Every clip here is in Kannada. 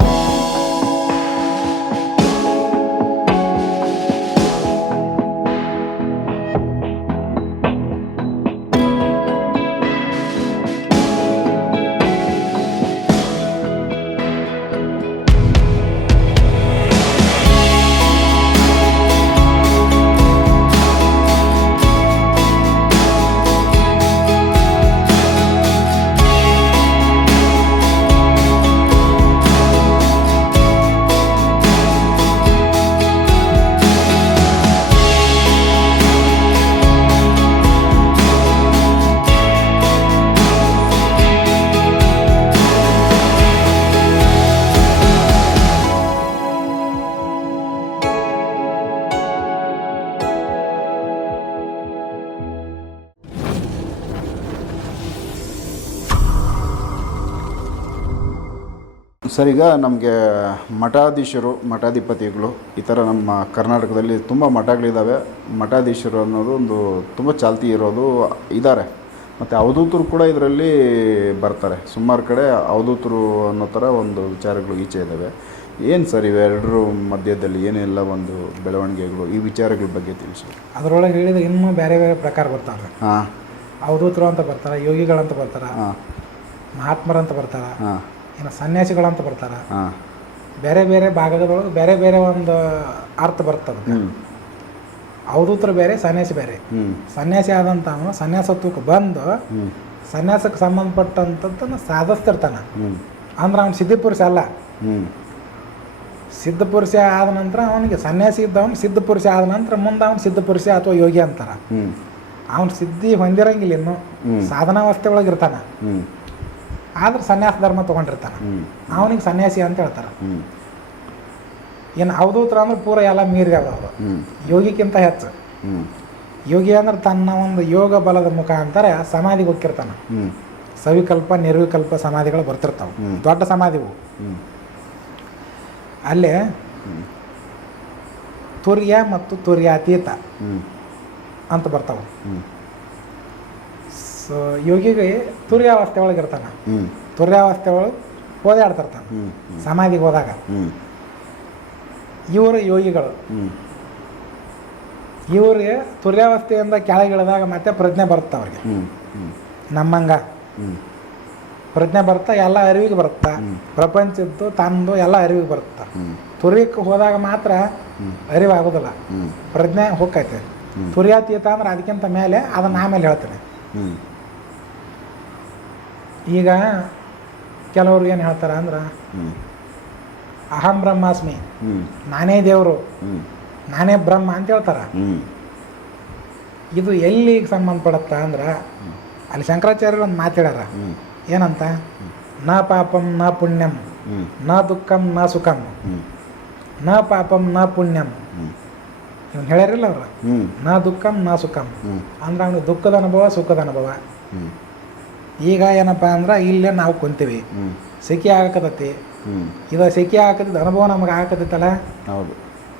you ಸರ್ ಈಗ ನಮಗೆ ಮಠಾಧೀಶರು ಮಠಾಧಿಪತಿಗಳು ಈ ಥರ ನಮ್ಮ ಕರ್ನಾಟಕದಲ್ಲಿ ತುಂಬ ಮಠಗಳಿದ್ದಾವೆ. ಮಠಾಧೀಶರು ಅನ್ನೋದು ಒಂದು ತುಂಬ ಚಾಲ್ತಿ ಇರೋದು ಇದ್ದಾರೆ. ಮತ್ತು ಅವಧೂತರು ಕೂಡ ಇದರಲ್ಲಿ ಬರ್ತಾರೆ. ಸುಮಾರು ಕಡೆ ಅವಧೂತರು ಅನ್ನೋ ಥರ ಒಂದು ವಿಚಾರಗಳು ಈಚೆ ಇದ್ದಾವೆ. ಏನು ಸರ್ ಇವೆರಡರ ಮಧ್ಯದಲ್ಲಿ ಏನೆಲ್ಲ ಒಂದು ಬೆಳವಣಿಗೆಗಳು ಈ ವಿಚಾರಗಳ ಬಗ್ಗೆ ತಿಳಿಸಿ ಅದರೊಳಗೆ ಹೇಳಿದ ಇನ್ನೂ ಬೇರೆ ಬೇರೆ ಪ್ರಕಾರ ಬರ್ತಾರೆ. ಹಾಂ. ಅವಧೂತರು ಅಂತ ಬರ್ತಾರೆ ಯೋಗಿಗಳಂತ ಬರ್ತಾರೆ ಹಾಂ. ಮಹಾತ್ಮರಂತ ಬರ್ತಾರೆ. ಹಾಂ. ಇನ್ನು ಸನ್ಯಾಸಿಗಳಂತ ಬರ್ತಾರೆ. ಹಾಂ. ಬೇರೆ ಬೇರೆ ಭಾಗದೊಳಗೆ ಬೇರೆ ಬೇರೆ ಒಂದು ಅರ್ಥ ಬರ್ತದೆ ಅವಧೂತರು ಬೇರೆ ಸನ್ಯಾಸಿ ಬೇರೆ. ಸನ್ಯಾಸಿ ಆದಂತ ಅವನು ಸನ್ಯಾಸತ್ವಕ್ಕೆ ಬಂದು ಸನ್ಯಾಸಕ್ಕೆ ಸಂಬಂಧಪಟ್ಟಂಥದ್ದನ್ನು ಸಾಧಿಸ್ತಿರ್ತಾನೆ. ಅಂದ್ರೆ ಅವನು ಸಿದ್ಧಪುರುಷ ಅಲ್ಲ. ಸಿದ್ಧಪುರುಷ ಆದ ನಂತರ ಅವನಿಗೆ ಸನ್ಯಾಸಿ ಇದ್ದವನು ಸಿದ್ಧಪುರುಷ ಆದ ನಂತರ ಮುಂದೆ ಅವನು ಸಿದ್ಧಪುರುಷ ಅಥವಾ ಯೋಗಿ ಅಂತಾರ. ಅವನು ಸಿದ್ಧಿ ಹೊಂದಿರಂಗಿಲ್ಲ ಇನ್ನು. ಸಾಧನಾವಸ್ಥೆ ಒಳಗೆ ಇರ್ತಾನೆ ಹ್ಞೂ ಆದ್ರೆ ಸನ್ಯಾಸ ಧರ್ಮ ತೊಗೊಂಡಿರ್ತಾನೆ ಹ್ಞೂ ಅವನಿಗೆ ಸನ್ಯಾಸಿ ಅಂತ ಹೇಳ್ತಾರೆ. ಏನು ಅವಧೂತ್ರ ಅಂದ್ರೆ ಪೂರ ಎಲ್ಲ ಮೀರಿದಾವ ಅವರು. ಯೋಗಿಕ್ಕಿಂತ ಹೆಚ್ಚು. ಯೋಗಿ ಅಂದ್ರೆ ತನ್ನ ಒಂದು ಯೋಗ ಬಲದ ಮುಖಾಂತರ ಸಮಾಧಿಗೆ ಹೋಗಿರ್ತಾನೆ ಸವಿಕಲ್ಪ ನಿರ್ವಿಕಲ್ಪ ಸಮಾಧಿಗಳು ಬರ್ತಿರ್ತಾವೆ. ದೊಡ್ಡ ಸಮಾಧಿವು ಅಲ್ಲೇ ತುರ್ಯ ಮತ್ತು ತುರ್ಯಾತೀತ ಅಂತ ಬರ್ತಾವೆ. ಸೊ ಯೋಗಿಗೆ ತುರ್ಯಾವಸ್ಥೆ ಒಳಗೆ ಇರ್ತಾನೆ. ತುರ್ಯಾವಸ್ಥೆ ಒಳಗೆ ಓದಾಡ್ತಿರ್ತಾನೆ. ಸಮಾಧಿಗೆ ಹೋದಾಗ. ಇವರು ಯೋಗಿಗಳು. ಇವ್ರಿಗೆ ತುರ್ಯಾವಸ್ಥೆಯಿಂದ ಕೆಳಗಿಳಿದಾಗ ಮತ್ತೆ ಪ್ರಜ್ಞೆ ಬರುತ್ತೆ ಅವ್ರಿಗೆ? ನಮ್ಮಂಗ. ಪ್ರಜ್ಞೆ ಬರ್ತಾ ಎಲ್ಲ ಅರಿವಿಗೆ ಬರುತ್ತಾ. ಪ್ರಪಂಚದ್ದು ತಂದು ಎಲ್ಲ ಅರಿವಿಗೆ ಬರುತ್ತಾ? ತುರ್ಯಕ್ಕೆ ಹೋದಾಗ ಮಾತ್ರ ಹ್ಞೂ ಅರಿವು ಆಗೋದಿಲ್ಲ ಹ್ಞೂ ಪ್ರಜ್ಞೆ ಹೋಗ್ತೈತೆ. ತುರ್ಯಾತೀತ ಅಂದ್ರೆ ಅದಕ್ಕಿಂತ ಮೇಲೆ ಅದನ್ನ ಆಮೇಲೆ ಹೇಳ್ತೇನೆ. ಈಗ ಕೆಲವರು ಏನು ಹೇಳ್ತಾರೆ ಅಂದ್ರೆ ಅಹಂ ಬ್ರಹ್ಮಾಸ್ಮಿ. ನಾನೇ ದೇವರು. ನಾನೇ ಬ್ರಹ್ಮ ಅಂತ ಹೇಳ್ತಾರ. ಇದು ಎಲ್ಲಿಗೆ ಸಂಬಂಧಪಡುತ್ತಾ ಅಂದ್ರೆ ಅಲ್ಲಿ ಶಂಕರಾಚಾರ್ಯರು ಒಂದು ಮಾತಾಡ್ಯಾರ ಏನಂತ? ನ ಪಾಪಂ ನ ಪುಣ್ಯಂ. ನ ದುಃಖಂ ನ ಸುಖಂ. ನ ಪಾಪಂ ನ ಪುಣ್ಯಂ. ಇವ್ನು ಹೇಳ್ಯಾರಿಲ್ಲ ಅವ್ರು? ನ ದುಃಖಂ ನ ಸುಖಂ. ಅಂದ್ರೆ ಅವ್ನಿಗೆ ದುಃಖದ ಅನುಭವ ಸುಖದ ಅನುಭವ. ಈಗ ಏನಪ್ಪ ಅಂದ್ರೆ ಇಲ್ಲೇ ನಾವು ಕುಂತೀವಿ. ಸೆಕೆ ಆಗಕತ್ತೈತಿ. ಇದು ಸೆಕೆ ಆಗಕತ್ತಿದ್ದ ಅನುಭವ ನಮಗೆ ಆಗಕತ್ತೈತಲ್ಲ? ಹೌದು.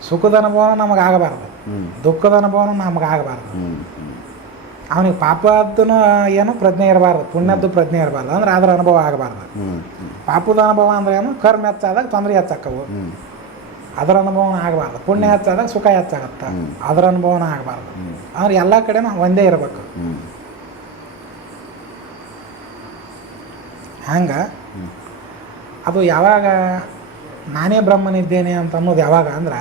ಸುಖದ ಅನುಭವ ನಮಗೆ ಆಗಬಾರ್ದು. ದುಃಖದ ಅನುಭವನೂ ನಮಗೆ ಆಗಬಾರ್ದು. ಅವನಿಗೆ ಪಾಪದ್ದು ಏನು ಪ್ರಜ್ಞೆ ಇರಬಾರ್ದು ಪುಣ್ಯದ್ದು ಪ್ರಜ್ಞೆ ಇರಬಾರ್ದು ಅಂದ್ರೆ ಅದರ ಅನುಭವ ಆಗಬಾರ್ದು. ಪಾಪದ ಅನುಭವ ಅಂದ್ರೆ ಏನು? ಕರ್ಮ ಹೆಚ್ಚಾದಾಗ ತೊಂದರೆ ಹೆಚ್ಚಾಕವು. ಅದರ ಅನುಭವನ ಆಗಬಾರ್ದು. ಪುಣ್ಯ ಹೆಚ್ಚಾದಾಗ ಸುಖ ಹೆಚ್ಚಾಗತ್ತೆ. ಅದರ ಅನುಭವನ ಆಗಬಾರ್ದು. ಅಂದ್ರೆ ಎಲ್ಲ ಕಡೆನೂ ಒಂದೇ ಇರಬೇಕು. ಹ್ಞೂ ಹಂಗೆ ಅದು ಯಾವಾಗ ನಾನೇ ಬ್ರಹ್ಮನಿದ್ದೇನೆ ಅಂತ ಅನ್ನೋದು ಯಾವಾಗ ಅಂದ್ರೆ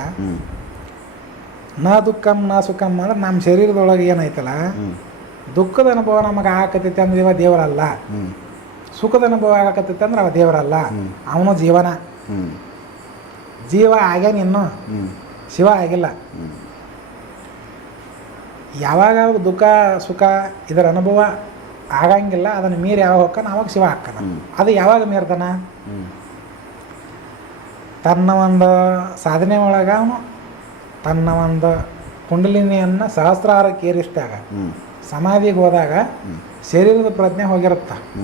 ನ ದುಃಖಂ ನ ಸುಖಂ ಅಂದ್ರೆ ನಮ್ಮ ಶರೀರದೊಳಗೆ ಏನೈತಲ್ಲ ದುಃಖದ ಅನುಭವ ನಮಗೆ ಆಗಕತ್ತೈತೆ ಅಂದ್ರೆ ಇವ ದೇವರಲ್ಲ. ಸುಖದ ಅನುಭವ ಆಗಕತ್ತೈತೆ ಅಂದ್ರೆ ಅವ ದೇವರಲ್ಲ. ಅವನು ಜೀವನ. ಜೀವ ಆಗ್ಯಾನ ಇನ್ನು? ಶಿವ ಆಗಿಲ್ಲ. ಯಾವಾಗ ದುಃಖ ಸುಖ ಇದರ ಅನುಭವ ಆಗಂಗಿಲ್ಲ ಅದನ್ನು ಮೀರಿ ಯಾವಾಗ ಹೋಗ್ತಾನ ಅವಾಗ ಶಿವ ಹಾಕ್ತಾನ. ಅದು ಯಾವಾಗ ಮೀರ್ತಾನ? ತನ್ನ ಒಂದು ಸಾಧನೆ ಒಳಗೆ ಅವನು ತನ್ನ ಒಂದು ಕುಂಡಲಿನಿಯನ್ನು ಸಹಸ್ರಾರಕ್ಕೆ ಏರಿಸಿದಾಗ ಸಮಾಧಿಗೆ ಹೋದಾಗ ಶರೀರದ ಪ್ರಜ್ಞೆ ಹೋಗಿರುತ್ತೆ.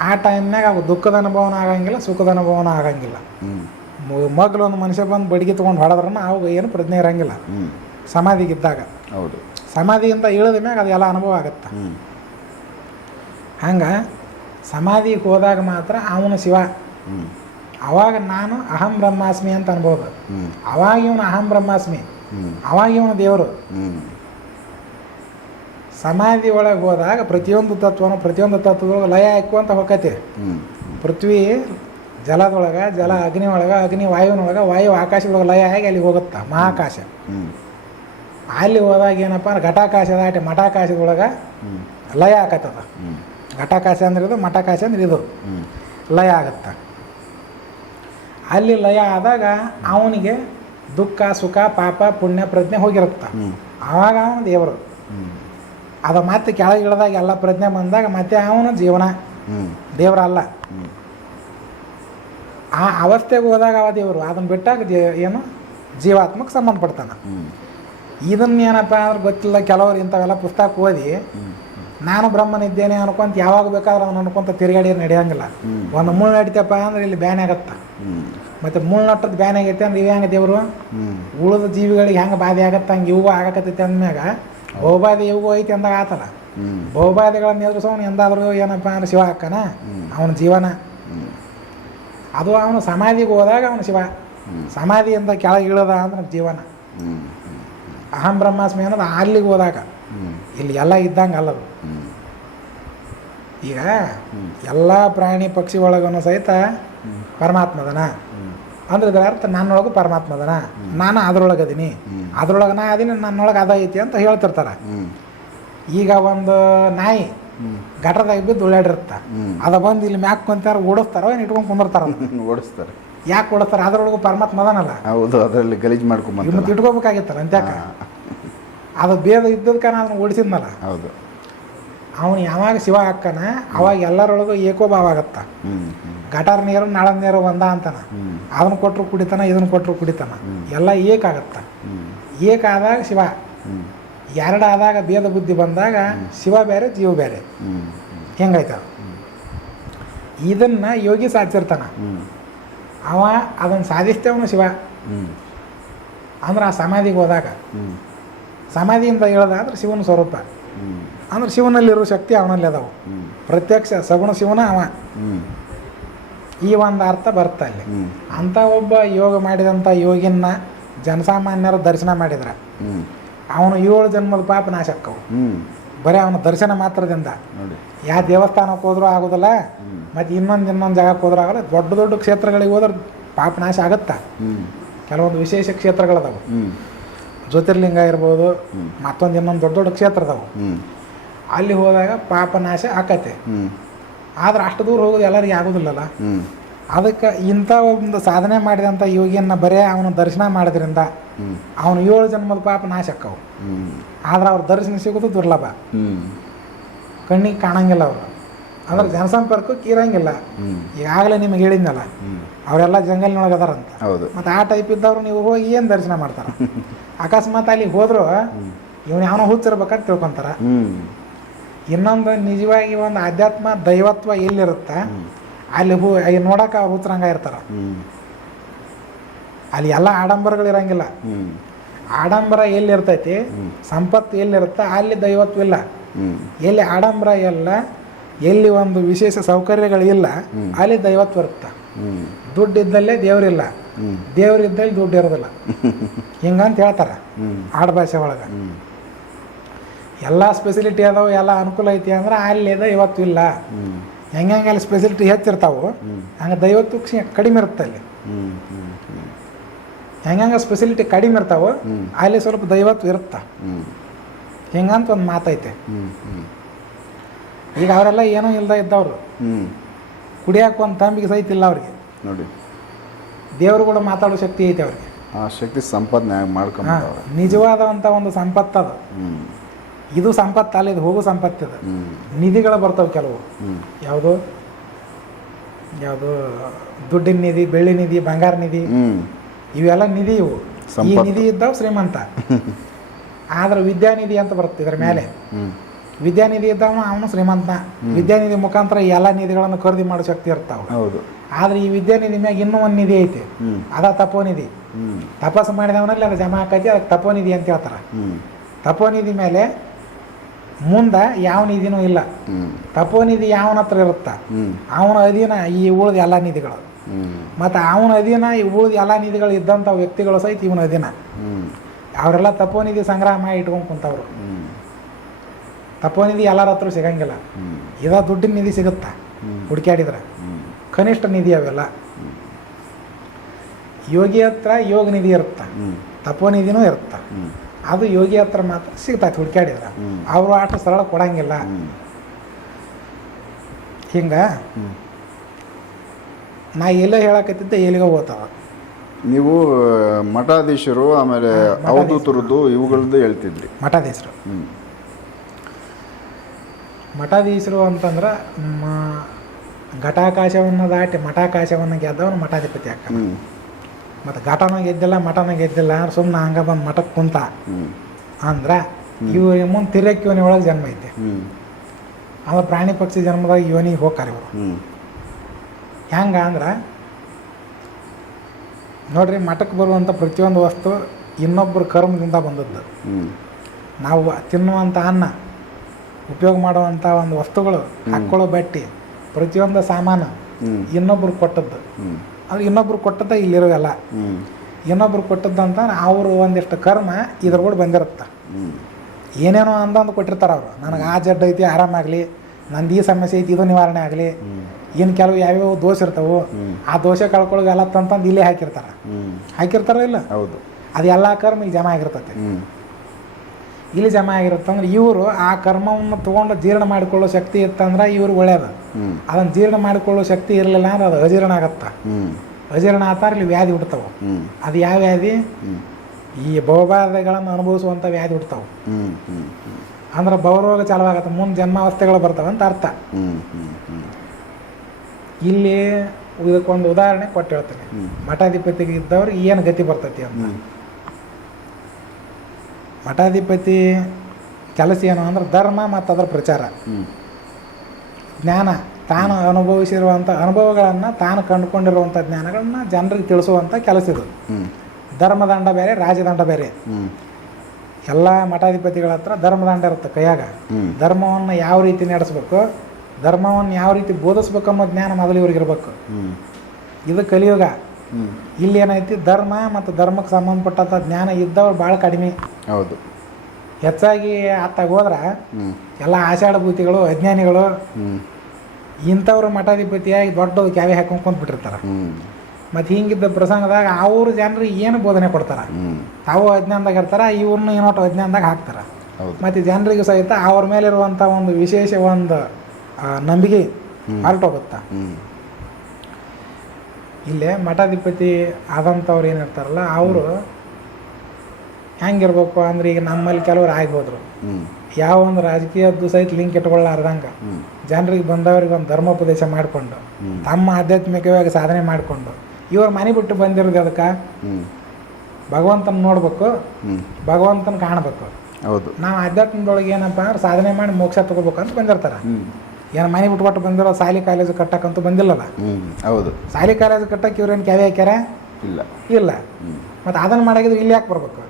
ಆ ಟೈಮ್ನಾಗ ಅವು ದುಃಖದ ಅನುಭವನ ಆಗಂಗಿಲ್ಲ ಸುಖದ ಅನುಭವನ ಆಗಂಗಿಲ್ಲ. ಹ್ಞೂ ಮ- ಮಗ್ಳು ಒಂದು ಮನುಷ್ಯ ಬಂದು ಬಡಿಗೆ ತೊಗೊಂಡು ಹೊಡೆದ್ರನ್ನ ಅವಾಗ ಏನು ಪ್ರಜ್ಞೆ ಇರಂಗಿಲ್ಲ. ಸಮಾಧಿಗಿದ್ದಾಗ ಹೌದು. ಸಮಾಧಿಯಿಂದ ಇಳಿದ ಮ್ಯಾಗ ಅದೆಲ್ಲ ಅನುಭವ ಆಗುತ್ತೆ. ಹಂಗೆ ಸಮಾಧಿಗೆ ಹೋದಾಗ ಮಾತ್ರ ಅವನು ಶಿವ. ಅವಾಗ ನಾನು ಅಹಂ ಬ್ರಹ್ಮಾಸ್ಮಿ ಅಂತ ಅನ್ಬೋದು. ಅವಾಗ ಇವನು ಅಹಂ ಬ್ರಹ್ಮಾಸ್ಮಿ. ಅವಾಗ ಇವನು ದೇವರು. ಸಮಾಧಿ ಒಳಗೆ ಹೋದಾಗ ಪ್ರತಿಯೊಂದು ತತ್ವನು ಪ್ರತಿಯೊಂದು ತತ್ವದೊಳಗೆ ಲಯ ಹಾಕುವಂತ ಹೋಗತ್ತೆ. ಹ್ಞೂ ಪೃಥ್ವಿ ಜಲದೊಳಗೆ ಜಲ ಅಗ್ನಿ ಒಳಗೆ ಅಗ್ನಿ ವಾಯುವಿನೊಳಗೆ ವಾಯು ಆಕಾಶದೊಳಗೆ ಲಯ ಆಗಿ ಅಲ್ಲಿ ಹೋಗುತ್ತಾ? ಮಹಾಕಾಶ. ಅಲ್ಲಿ ಹೋದಾಗ ಏನಪ್ಪ ಅಂದ್ರೆ ಘಟಾಕಾಶ ದಾಟಿ ಮಠಾಕಾಶದೊಳಗೆ ಲಯ ಆಕತ್ತದ. ಘಟಾಕಾಶ ಅಂದ್ರೆ ಇದು ಮಠಾಕಾಶ ಅಂದ್ರೆ ಇದು. ಲಯ ಆಗುತ್ತೆ. ಅಲ್ಲಿ ಲಯ ಆದಾಗ ಅವನಿಗೆ ದುಃಖ ಸುಖ ಪಾಪ ಪುಣ್ಯ ಪ್ರಜ್ಞೆ ಹೋಗಿರುತ್ತೆ. ಆವಾಗ ಅವನು ದೇವರು. ಅದು ಮತ್ತೆ ಕೆಳಗೆ ಇಳಿದಾಗ ಎಲ್ಲ ಪ್ರಜ್ಞೆ ಬಂದಾಗ ಮತ್ತೆ ಅವನು ಜೀವನ. ದೇವರಲ್ಲ. ಆ ಅವಸ್ಥೆಗೆ ಹೋದಾಗ ಅವ ದೇವರು. ಅದನ್ನು ಬಿಟ್ಟಾಗ ಏನು? ಜೀವಾತ್ಮಕ್ಕೆ ಸಂಬಂಧಪಡ್ತಾನೆ. ಇದನ್ನ ಇದನ್ನೇನಪ್ಪ ಅಂದ್ರೆ ಗೊತ್ತಿಲ್ಲ. ಕೆಲವರು ಇಂಥವೆಲ್ಲ ಪುಸ್ತಕ ಓದಿ ನಾನು ಬ್ರಹ್ಮನಿದ್ದೇನೆ ಅನ್ಕೊಂತ ಯಾವಾಗ ಬೇಕಾದ್ರೆ ಅವ್ನು ಅನ್ಕೊಂತ ತಿರುಗಾಡಿ ನಡೆಯಂಗಿಲ್ಲ. ಒಂದು ಮುಳ್ಳು ನಡಿತಪ್ಪ ಅಂದ್ರೆ ಇಲ್ಲಿ ಬ್ಯಾನ್ ಆಗತ್ತ. ಮತ್ತೆ ಮುಳ್ಳು ನಟ್ಟದ ಬ್ಯಾನ್ ಆಗೈತೆ ಅಂದ್ರೆ ಇವು ಹೆಂಗೆ ದೇವರು? ಉಳಿದ ಜೀವಿಗಳಿಗೆ ಹೆಂಗೆ ಬಾಧೆ ಆಗತ್ತೆ ಹಂಗೆ ಇವು ಆಗಕತ್ತೈತೆ ಅಂದ್ಮ್ಯಾಗ ಬಹುಬಾಧೆ ಇವು ಐತಿ ಅಂದಾಗ ಆತಲ್ಲ ಬಹುಬಾಧೆಗಳನ್ನ ಎದುರಿಸೋನು ಎಂದಾದ್ರೂ ಏನಪ್ಪ ಅಂದ್ರೆ ಶಿವ ಹಾಕನ. ಅವನ ಜೀವನ. ಅದು ಅವನು ಸಮಾಧಿಗೆ ಹೋದಾಗ ಅವನು ಶಿವ. ಸಮಾಧಿಯಿಂದ ಕೆಳಗೆ ಇಳಿದ ಅಂದ್ರೆ ಜೀವನ. ಅಹಂ ಬ್ರಹ್ಮಾಸ್ಮಿ ಅನ್ನೋದು ಅಲ್ಲಿಗೆ ಹೋದಾಗ. ಇಲ್ಲಿ ಎಲ್ಲ ಇದ್ದಂಗೆ ಅಲ್ಲದು ಈಗ ಎಲ್ಲ ಪ್ರಾಣಿ ಪಕ್ಷಿ ಒಳಗನು ಸಹಿತ ಪರಮಾತ್ಮದನ. ಅಂದ್ರೆ ಇದರ ಅರ್ಥ ನನ್ನೊಳಗೂ ಪರಮಾತ್ಮದನ. ನಾನು ಅದ್ರೊಳಗೆ ಅದೀನಿ. ಅದ್ರೊಳಗೆ ನಾ ಅದೀನಿ ನನ್ನೊಳಗೆ ಅದ ಐತಿ ಅಂತ ಹೇಳ್ತಿರ್ತಾರೆ. ಈಗ ಒಂದು ನಾಯಿ ಗಟ್ರದಾಗ ಬಿದ್ದು ಉಳ್ಳಾಡಿರುತ್ತ. ಅದ ಬಂದು ಇಲ್ಲಿ ಮ್ಯಾಕ್ ಕುಂತಾರ ಓಡಿಸ್ತಾರೋ ಏನು ಇಟ್ಕೊಂಡು ಕುಂದಿರ್ತಾರ ಓಡಿಸ್ತಾರೆ. ಯಾಕೆ ಓಡಿಸ್ತಾರ? ಅದ್ರೊಳಗೂ ಪರಮಾತ್ಮ ಅದನಲ್ಲ ಹೌದು ಅದರಲ್ಲಿ ಗಲೀಜು ಮತ್ತೆ ಇಟ್ಕೋಬೇಕಾಗಿತ್ತಲ್ಲ ಅಂತ್ಯಾಕ? ಅದು ಬೇದ ಕಾರಣ ಅದನ್ನು ಓಡಿಸಿದ್ನಲ್ಲ. ಹೌದು. ಅವನು ಯಾವಾಗ ಶಿವ ಹಾಕ್ಕನ ಅವಾಗ ಎಲ್ಲರೊಳಗೂ ಏಕೋಭಾವ ಆಗತ್ತ. ಗಟಾರ್ ನೀರು ನಾಳ ನೀರು ಒಂದ ಅಂತಾನ. ಅದನ್ನ ಕೊಟ್ಟರು ಕುಡಿತಾನ ಇದನ್ನ ಕೊಟ್ಟರು ಕುಡಿತಾನ. ಎಲ್ಲ ಏಕಾಗತ್ತ ಏಕಾದಾಗ ಏಕ ಆದಾಗ ಶಿವ. ಎರಡಾದಾಗ ಭೇದ ಬುದ್ಧಿ ಬಂದಾಗ ಶಿವ ಬೇರೆ ಜೀವ ಬೇರೆ. ಹೆಂಗಾಯ್ತ? ಇದನ್ನ ಯೋಗಿ ಸಾಧಿಸಿರ್ತಾನ. ಅವ ಅದನ್ನ ಸಾಧಿಸ್ತೇವನು ಶಿವ. ಅಂದ್ರೆ ಆ ಸಮಾಧಿಗೆ ಹೋದಾಗ ಹ್ಞೂ ಸಮಾಧಿಯಿಂದ ಹೇಳೋದಾದ್ರೆ ಶಿವನ ಸ್ವರೂಪ. ಅಂದ್ರೆ ಶಿವನಲ್ಲಿರೋ ಶಕ್ತಿ ಅವನಲ್ಲಿ ಅದಾವು. ಪ್ರತ್ಯಕ್ಷ ಸಗುಣ ಶಿವನ ಅವ. ಈ ಒಂದು ಅರ್ಥ ಬರ್ತಾ ಅಲ್ಲಿ ಅಂತ ಅಂಥ ಒಬ್ಬ ಯೋಗ ಮಾಡಿದಂಥ ಯೋಗಿನ ಜನಸಾಮಾನ್ಯರು ದರ್ಶನ ಮಾಡಿದ್ರೆ. ಅವನು ಏಳು ಜನ್ಮದ ಪಾಪ ನಾಶ ಆಕ್ಕವು. ಬರೀ ಅವನ ದರ್ಶನ ಮಾತ್ರದಿಂದ. ನೋಡಿ. ಯಾವ ದೇವಸ್ಥಾನಕ್ಕೆ ಹೋದ್ರೂ ಆಗೋದಿಲ್ಲ ಮತ್ತು ಇನ್ನೊಂದು ಇನ್ನೊಂದು ಜಾಗಕ್ಕೆ ಹೋದ್ರೂ ಆಗಲ್ಲ ದೊಡ್ಡ ದೊಡ್ಡ ಕ್ಷೇತ್ರಗಳಿಗೆ ಹೋದ್ರೆ ಪಾಪ ನಾಶ ಆಗುತ್ತಾ? ಕೆಲವೊಂದು ವಿಶೇಷ ಕ್ಷೇತ್ರಗಳದಾವು. ಜ್ಯೋತಿರ್ಲಿಂಗ ಇರ್ಬೋದು. ಮತ್ತೊಂದು ಇನ್ನೊಂದು ದೊಡ್ಡ ದೊಡ್ಡ ಕ್ಷೇತ್ರ ಅದಾವೆ. ಅಲ್ಲಿ ಹೋದಾಗ ಪಾಪ ನಾಶ ಆಕತೆ. ಆದ್ರೆ ಅಷ್ಟು ದೂರ ಹೋಗೋದು ಎಲ್ಲರಿಗೆ ಆಗೋದಿಲ್ಲಲ್ಲ. ಅದಕ್ಕೆ ಇಂಥ ಒಂದು ಸಾಧನೆ ಮಾಡಿದಂಥ ಯೋಗಿಯನ್ನ ಬರೇ ಅವನ ದರ್ಶನ ಮಾಡಿದ್ರಿಂದ ಅವನು ಏಳು ಜನ್ಮದ ಪಾಪ ನಾಶ ಆಕ್ಕವು. ಆದ್ರೆ ಅವ್ರ ದರ್ಶನ ಸಿಗೋದು ದುರ್ಲಭ. ಕಣ್ಣಿಗೆ ಕಾಣಂಗಿಲ್ಲ ಅವರು. ಅಂದ್ರೆ ಜನಸಂಪರ್ಕಕ್ಕೆ ಇರಂಗಿಲ್ಲ ಈಗಾಗಲೇ ನಿಮಗೆ ಹೇಳಿದ್ನಲ್ಲ ಅವರೆಲ್ಲ ಜಂಗಲ್ನೊಳಗೆ ಅದಾರಂತ. ಹೌದು. ಮತ್ತು ಆ ಟೈಪ್ ಇದ್ದವ್ರು ನೀವು ಹೋಗಿ ಏನು ದರ್ಶನ ಮಾಡ್ತಾರೆ? ಅಕಸ್ಮಾತ್ ಅಲ್ಲಿ ಹೋದ್ರು ಇವನು ಯಾವನೋ ಹುಚ್ಚಿರ್ಬೇಕಂತ ತಿಳ್ಕೊಂತಾರ. ಇನ್ನೊಂದು ನಿಜವಾಗಿ ಒಂದು ಆಧ್ಯಾತ್ಮ ದೈವತ್ವ ಎಲ್ಲಿರುತ್ತೆ? ಅಲ್ಲಿ ಹೂ ಅಲ್ಲಿ ನೋಡಕ್ಕೆ ಅವ್ರು ಹುಚ್ಚರಂಗ ಇರ್ತಾರ. ಅಲ್ಲಿ ಎಲ್ಲ ಆಡಂಬರಗಳು ಇರಂಗಿಲ್ಲ. ಆಡಂಬರ ಎಲ್ಲಿರ್ತೈತಿ? ಇರ್ತೈತಿ ಸಂಪತ್ತು ಎಲ್ಲಿರುತ್ತೆ? ಅಲ್ಲಿ ದೈವತ್ವ ಇಲ್ಲ. ಎಲ್ಲಿ ಆಡಂಬರ ಎಲ್ಲ ಎಲ್ಲಿ ಒಂದು ವಿಶೇಷ ಸೌಕರ್ಯಗಳಿಲ್ಲ ಇಲ್ಲ ಅಲ್ಲಿ ದೈವತ್ವ ವರ್ತ ದುಡ್ಡಿದ್ದಲ್ಲೇ ದುಡ್ಡು ಇದ್ದಲ್ಲೇ ದೇವರಿಲ್ಲ ದೇವರಿದ್ದಲ್ಲಿ ದುಡ್ಡು ಇರೋದಿಲ್ಲ. ಹಿಂಗಂತ ಹೇಳ್ತಾರೆ? ಆಡ್ಭಾಷೆ ಒಳಗೆ. ಎಲ್ಲ ಸ್ಪೆಸಿಲಿಟಿ ಅದಾವೆ ಎಲ್ಲ ಅನುಕೂಲ ಐತಿ ಅಂದ್ರೆ ಅಲ್ಲಿ ಇವತ್ತು ಇಲ್ಲ. ಹೆಂಗ ಅಲ್ಲಿ ಸ್ಪೆಸಿಲಿಟಿ ಹೆಚ್ಚಿರ್ತಾವು ಹಂಗೆ ದೈವತ್ತು ಕಡಿಮೆ ಇರುತ್ತೆ ಅಲ್ಲಿ. ಹೆಂಗ ಸ್ಪೆಸಿಲಿಟಿ ಕಡಿಮೆ ಇರ್ತಾವೋ. ಅಲ್ಲಿ ಸ್ವಲ್ಪ ದೈವತ್ವ ಇರುತ್ತೆ. ಹಿಂಗಂತ ಒಂದು ಮಾತೈತೆ. ಈಗ ಅವರೆಲ್ಲ ಏನೂ ಇಲ್ಲದ ಇದ್ದವ್ರು. ಹ್ಞೂ ಕುಡಿಯೋಕೆ ಒಂದು ತಂಬಿಗೆ ಸಹಿತ ಇಲ್ಲ ಅವ್ರಿಗೆ. ನೋಡಿ. ದೇವರು ಕೂಡ ಮಾತಾಡೋ ಶಕ್ತಿ ಐತೆ ಅವ್ರಿಗೆ. ಆ ಶಕ್ತಿ ಸಂಪಾದನೆ ಮಾಡ್ಕೊಂಡು ನಿಜವಾದಂತ ನಿಜವಾದಂಥ ಒಂದು ಸಂಪತ್ತು ಅದು. ಇದು ಸಂಪತ್ತು ಅಲ್ಲ ಇದು ಹೋಗೋ ಸಂಪತ್ತು ಇದು. ಹ್ಞೂ ನಿಧಿಗಳು ಬರ್ತಾವೆ ಕೆಲವು. ಯಾವುದು? ಯಾವುದು? ದುಡ್ಡಿನ ನಿಧಿ ಬೆಳ್ಳಿ ನಿಧಿ ಬಂಗಾರ ನಿಧಿ. ಇವೆಲ್ಲ ನಿಧಿ ಇವು. ಈ ನಿಧಿ ಇದ್ದಾವ ಶ್ರೀಮಂತ. ಆದ್ರೆ ವಿದ್ಯಾನಿಧಿ ಅಂತ ಬರುತ್ತೆ ಇದ್ರ ಮೇಲೆ. ವಿದ್ಯಾನಿಧಿ ಇದ್ದವನು ಅವನು ಶ್ರೀಮಂತ ವಿದ್ಯಾನಿಧಿ ಮುಖಾಂತರ ಎಲ್ಲ ನಿಧಿಗಳನ್ನು ಖರೀದಿ ಮಾಡೋ ಶಕ್ತಿ ಇರ್ತಾವೆ. ಹೌದು. ಆದ್ರೆ ಈ ವಿದ್ಯಾನಿಧಿ ಮ್ಯಾಗ ಇನ್ನೂ ಒಂದು ನಿಧಿ ಐತಿ. ಅದ ತಪೋನಿಧಿ. ತಪಸ್ಸು ಮಾಡಿದವನಲ್ಲಿ ಅದು ಜಮಾ ಆಕೈತಿ ಅದಕ್ಕೆ ತಪೋನಿಧಿ ಅಂತ ಹೇಳ್ತಾರೆ. ತಪೋನಿಧಿ ಮೇಲೆ ಮುಂದೆ ಯಾವ ನಿಧಿನೂ ಇಲ್ಲ. ತಪೋನಿಧಿ ಯಾವನ ಹತ್ರ ಇರುತ್ತ? ಅವನ ಅಧೀನ ಈ ಉಳಿದ ಎಲ್ಲ ನಿಧಿಗಳು. ಮತ್ತೆ ಅವನ ಅಧೀನ ಈ ಉಳಿದ ಎಲ್ಲ ನಿಧಿಗಳು ಇದ್ದಂಥ ವ್ಯಕ್ತಿಗಳು ಸಹಿತ ಇವನ ಅಧೀನ. ಅವರೆಲ್ಲ ತಪೋನಿಧಿ ಸಂಗ್ರಹ ಮಾಡಿ ಇಟ್ಕೊಂಡು ಕುಂತವ್ರು. ತಪೋನಿಧಿ ಎಲ್ಲರ ಹತ್ರ ಸಿಗಂಗಿಲ್ಲ. ಇದ ದುಡ್ಡಿನ ನಿಧಿ ಸಿಗುತ್ತಾ. ಹುಡುಕ್ಯಾಡಿದ್ರೆ? ಕನಿಷ್ಠ ನಿಧಿ ಅವೆಲ್ಲ. ಯೋಗಿ ಹತ್ರ ಯೋಗ ನಿಧಿ ಇರುತ್ತ? ತಪೋ ನಿಧಿನೂ ಇರುತ್ತ? ಅದು ಯೋಗಿ ಹತ್ರ ಮಾತ್ರ ಸಿಗ್ತೈತೆ ಹುಡುಕ್ಯಾಡಿದ್ರೆ. ಅವರು ಆಟ ಸರಳ ಕೊಡಂಗಿಲ್ಲ. ಹಿಂಗೆ? ನಾ ಎಲ್ಲೋ ಹೇಳಕತ್ತಿದ್ದೆ ಎಲ್ಲಿಗೋ ಹೋಗ್ತಾವ ನೀವು ಮಠಾಧೀಶರು ಆಮೇಲೆ. ಅವಧೂತರದ್ದು ಇವುಗಳದ್ದು ಹೇಳ್ತಿದ್ರಿ. ಮಠಾಧೀಶರು. ಮಠಾಧೀಶರು ಅಂತಂದ್ರೆ ಮ ಘಟಾಕಾಶವನ್ನು ದಾಟಿ ಮಠಾಕಾಶವನ್ನು ಗೆದ್ದವನು ಮಠಾಧಿಪತಿ ಆಗ್ತಾನೆ. ಹ್ಞೂ ಮತ್ತು ಘಟನ ಗೆದ್ದಿಲ್ಲ ಮಠನ ಗೆದ್ದಿಲ್ಲ ಸುಮ್ಮನೆ ಹಂಗ ಬಂದು ಮಠಕ್ಕೆ ಕುಂತ. ಅಂದ್ರೆ ಇವು ಮುಂದೆ ತಿರ್ಯಕ್ಕೆ ಯೋನಿ ಒಳಗೆ ಜನ್ಮ ಐತೆ. ಆದ್ರೆ ಅಂದ್ರೆ ಪ್ರಾಣಿ ಪಕ್ಷಿ ಜನ್ಮದಾಗ ಯೋನಿಗೆ ಹೋಗ್ತಾರೆ ಇವರು. ಹೆಂಗೆ ಅಂದ್ರೆ ನೋಡ್ರಿ ಮಠಕ್ಕೆ ಬರುವಂಥ ಪ್ರತಿಯೊಂದು ವಸ್ತು ಇನ್ನೊಬ್ಬರ ಕರ್ಮದಿಂದ ಬಂದದ್ದು. ನಾವು ತಿನ್ನುವಂಥ ಅನ್ನ ಉಪಯೋಗ ಮಾಡುವಂಥ ಒಂದು ವಸ್ತುಗಳು ಹಾಕ್ಕೊಳ್ಳೋ ಬಟ್ಟೆ ಪ್ರತಿಯೊಂದು ಸಾಮಾನು ಇನ್ನೊಬ್ರು ಕೊಟ್ಟದ್ದು. ಅದು ಇನ್ನೊಬ್ರು ಕೊಟ್ಟದ್ದ ಇಲ್ಲಿರೋವೆಲ್ಲ ಇನ್ನೊಬ್ರು ಇನ್ನೊಬ್ರು ಅಂತ ಅವರು ಒಂದಿಷ್ಟು ಕರ್ಮ ಇದ್ರ ಕೂಡ ಬಂದಿರುತ್ತೆ ಏನೇನೋ ಅಂದಂದು ಕೊಟ್ಟಿರ್ತಾರೆ ಅವರು. ನನಗೆ ಆ ಜಡ್ಡು ಐತಿ ಆರಾಮಾಗಲಿ ನಂದು ಈ ಸಮಸ್ಯೆ ಐತಿ ಇದು ನಿವಾರಣೆ ಆಗಲಿ. ಏನು ಇನ್ನು ಕೆಲವು ಯಾವ್ಯಾವ ದೋಷ ಇರ್ತಾವೆ ಆ ದೋಷ ಕಳ್ಕೊಳ್ಳೋದು ಎಲ್ಲ ತಂತಂದು ಇಲ್ಲೇ ಹಾಕಿರ್ತಾರೆ. ಹಾಕಿರ್ತಾರೋ ಇಲ್ಲ? ಹೌದು. ಅದು ಎಲ್ಲ ಕರ್ಮ ಇಲ್ಲಿ ಜಮಾ ಆಗಿರ್ತೈತೆ. ಇಲ್ಲಿ ಜಮ ಆಗಿರುತ್ತೆ ಅಂದ್ರೆ ಇವರು ಆ ಕರ್ಮವನ್ನು ತೊಗೊಂಡು ಜೀರ್ಣ ಮಾಡಿಕೊಳ್ಳೋ ಶಕ್ತಿ ಇತ್ತಂದ್ರೆ ಇವ್ರು ಒಳ್ಳೇದು ಅದನ್ನು ಜೀರ್ಣ ಮಾಡಿಕೊಳ್ಳೋ ಶಕ್ತಿ ಇರಲಿಲ್ಲ ಅಂದ್ರೆ ಅದು ಅಜೀರ್ಣ ಆಗತ್ತೆ. ಅಜೀರ್ಣ ಆತಾರ ಇಲ್ಲಿ ವ್ಯಾಧಿ ಹುಡ್ತಾವೆ ಅದು ಯಾವ ವ್ಯಾಧಿ? ಈ ಬಹುಬಾಧೆಗಳನ್ನು ಅನುಭವಿಸುವಂಥ ವ್ಯಾಧಿ ಹ್ಞೂ ಅಂದ್ರೆ ಭವರೋಗ ಚಾಲುವಾಗತ್ತೆ. ಮುಂದೆ ಜನ್ಮಾವಸ್ಥೆಗಳು ಬರ್ತವೆ ಅಂತ ಅರ್ಥ. ಇಲ್ಲಿ ಇದಕ್ಕೊಂದು ಉದಾಹರಣೆ ಕೊಟ್ಟು ಹೇಳ್ತೇನೆ. ಮಠಾಧಿಪತಿಗೆ ಇದ್ದವ್ರಿಗೆ ಏನು ಗತಿ ಬರ್ತೈತಿ ಅಂತ. ಮಠಾಧಿಪತಿ ಕೆಲಸ ಏನು ಅಂದ್ರೆ ಧರ್ಮ ಮತ್ತು ಅದರ ಪ್ರಚಾರ. ಜ್ಞಾನ. ತಾನು ಅನುಭವಿಸಿರುವಂಥ ಅನುಭವಗಳನ್ನು ತಾನು ಕಂಡುಕೊಂಡಿರುವಂಥ ಜ್ಞಾನಗಳನ್ನ ಜನರಿಗೆ ತಿಳಿಸುವಂಥ ಕೆಲಸ ಇದು. ಧರ್ಮದಂಡ ಬೇರೆ ರಾಜದಂಡ ಬೇರೆ. ಎಲ್ಲ ಮಠಾಧಿಪತಿಗಳ ಹತ್ರ ಧರ್ಮದಂಡ ಇರುತ್ತೆ ಕೈಯಾಗ. ಧರ್ಮವನ್ನು ಯಾವ ರೀತಿ ನಡೆಸ್ಬೇಕು ಧರ್ಮವನ್ನು ಯಾವ ರೀತಿ ಬೋಧಿಸ್ಬೇಕು ಅನ್ನೋ ಜ್ಞಾನ ಮೊದಲು ಇವ್ರಿಗಿರ್ಬೇಕು. ಇರಬೇಕು ಇದು ಕಲಿಯುಗ. ಇಲ್ಲಿ ಏನೈತಿ? ಧರ್ಮ ಮತ್ತು ಧರ್ಮಕ್ಕೆ ಸಂಬಂಧಪಟ್ಟಂಥ ಜ್ಞಾನ ಇದ್ದವ್ರು ಭಾಳ ಕಡಿಮೆ. ಹೌದು. ಹೆಚ್ಚಾಗಿ ಆತಾಗ ಹೋದ್ರೆ ಎಲ್ಲ ಆಷಾಢಭೂತಿಗಳು ಅಜ್ಞಾನಿಗಳು ಇಂಥವ್ರು ಮಠಾಧಿಪತಿಯಾಗಿ ದೊಡ್ಡ ಕ್ಯಾವೆ ಹಾಕೊಂಡು ಕುಂತ್ಬಿಟ್ಟಿರ್ತಾರೆ. ಮತ್ತು ಹಿಂಗಿದ್ದ ಪ್ರಸಂಗದಾಗ ಅವ್ರ ಜನರಿಗೆ ಏನು ಬೋಧನೆ ಕೊಡ್ತಾರೆ? ತಾವು ಅಜ್ಞಾನದಾಗ ಇರ್ತಾರೆ ಇವ್ರನ್ನ ಏನೋಟು ಅಜ್ಞಾನದಾಗ ಹಾಕ್ತಾರೆ. ಹೌದು. ಮತ್ತು ಜನರಿಗೂ ಸಹಿತ ಅವ್ರ ಮೇಲಿರುವಂಥ ಒಂದು ವಿಶೇಷ ಒಂದು ನಂಬಿಕೆ. ಹೊರಟೋಗುತ್ತಾ. ಇಲ್ಲೇ ಮಠಾಧಿಪತಿ ಆದಂಥವ್ರು ಏನಿರ್ತಾರಲ್ಲ ಅವರು ಹೆಂಗಿರ್ಬೇಕು ಅಂದ್ರೆ ಈಗ ನಮ್ಮಲ್ಲಿ ಕೆಲವ್ರು ಆಗಿ ಹೋದ್ರು ಯಾವ ಒಂದು ರಾಜಕೀಯದ್ದು ಸಹಿತ ಲಿಂಕ್ ಇಟ್ಕೊಳ್ಳಾರ್ದಂಗೆ ಜನರಿಗೆ ಬಂದವ್ರಿಗೆ ಒಂದು ಧರ್ಮೋಪದೇಶ ಮಾಡಿಕೊಂಡು ತಮ್ಮ ಆಧ್ಯಾತ್ಮಿಕವಾಗಿ ಸಾಧನೆ ಮಾಡಿಕೊಂಡು ಇವ್ರ ಮನೆ ಬಿಟ್ಟು ಬಂದಿರೋದು ಅದಕ್ಕೆ ಭಗವಂತನ ನೋಡ್ಬೇಕು ಭಗವಂತನ ಕಾಣಬೇಕು. ಹೌದು. ನಾವು ಆಧ್ಯಾತ್ಮದೊಳಗೆ ಏನಪ್ಪ ಅಂದ್ರೆ ಸಾಧನೆ ಮಾಡಿ ಮೋಕ್ಷ ತಗೋಬೇಕು ಅಂತ ಬಂದಿರ್ತಾರೆ ಏನು ಮನೆ ಬಿಟ್ಬಿಟ್ಟು ಬಂದಿರೋ ಸಾಲಿ ಕಾಲೇಜು ಕಟ್ಟಕ್ಕಂತೂ ಬಂದಿಲ್ಲಲ್ಲ? ಹೌದು. ಸಾಲಿ ಕಾಲೇಜು ಕಟ್ಟಕ್ಕೆ ಇವ್ರೇನು ಕ್ಯಾವೆ ಹಾಕ್ಯಾರ? ಇಲ್ಲ. ಇಲ್ಲ. ಮತ್ತು ಅದನ್ನು ಮಾಡಾಗಿದ್ರೆ ಇಲ್ಲಿ ಯಾಕೆ ಬರ್ಬೇಕು?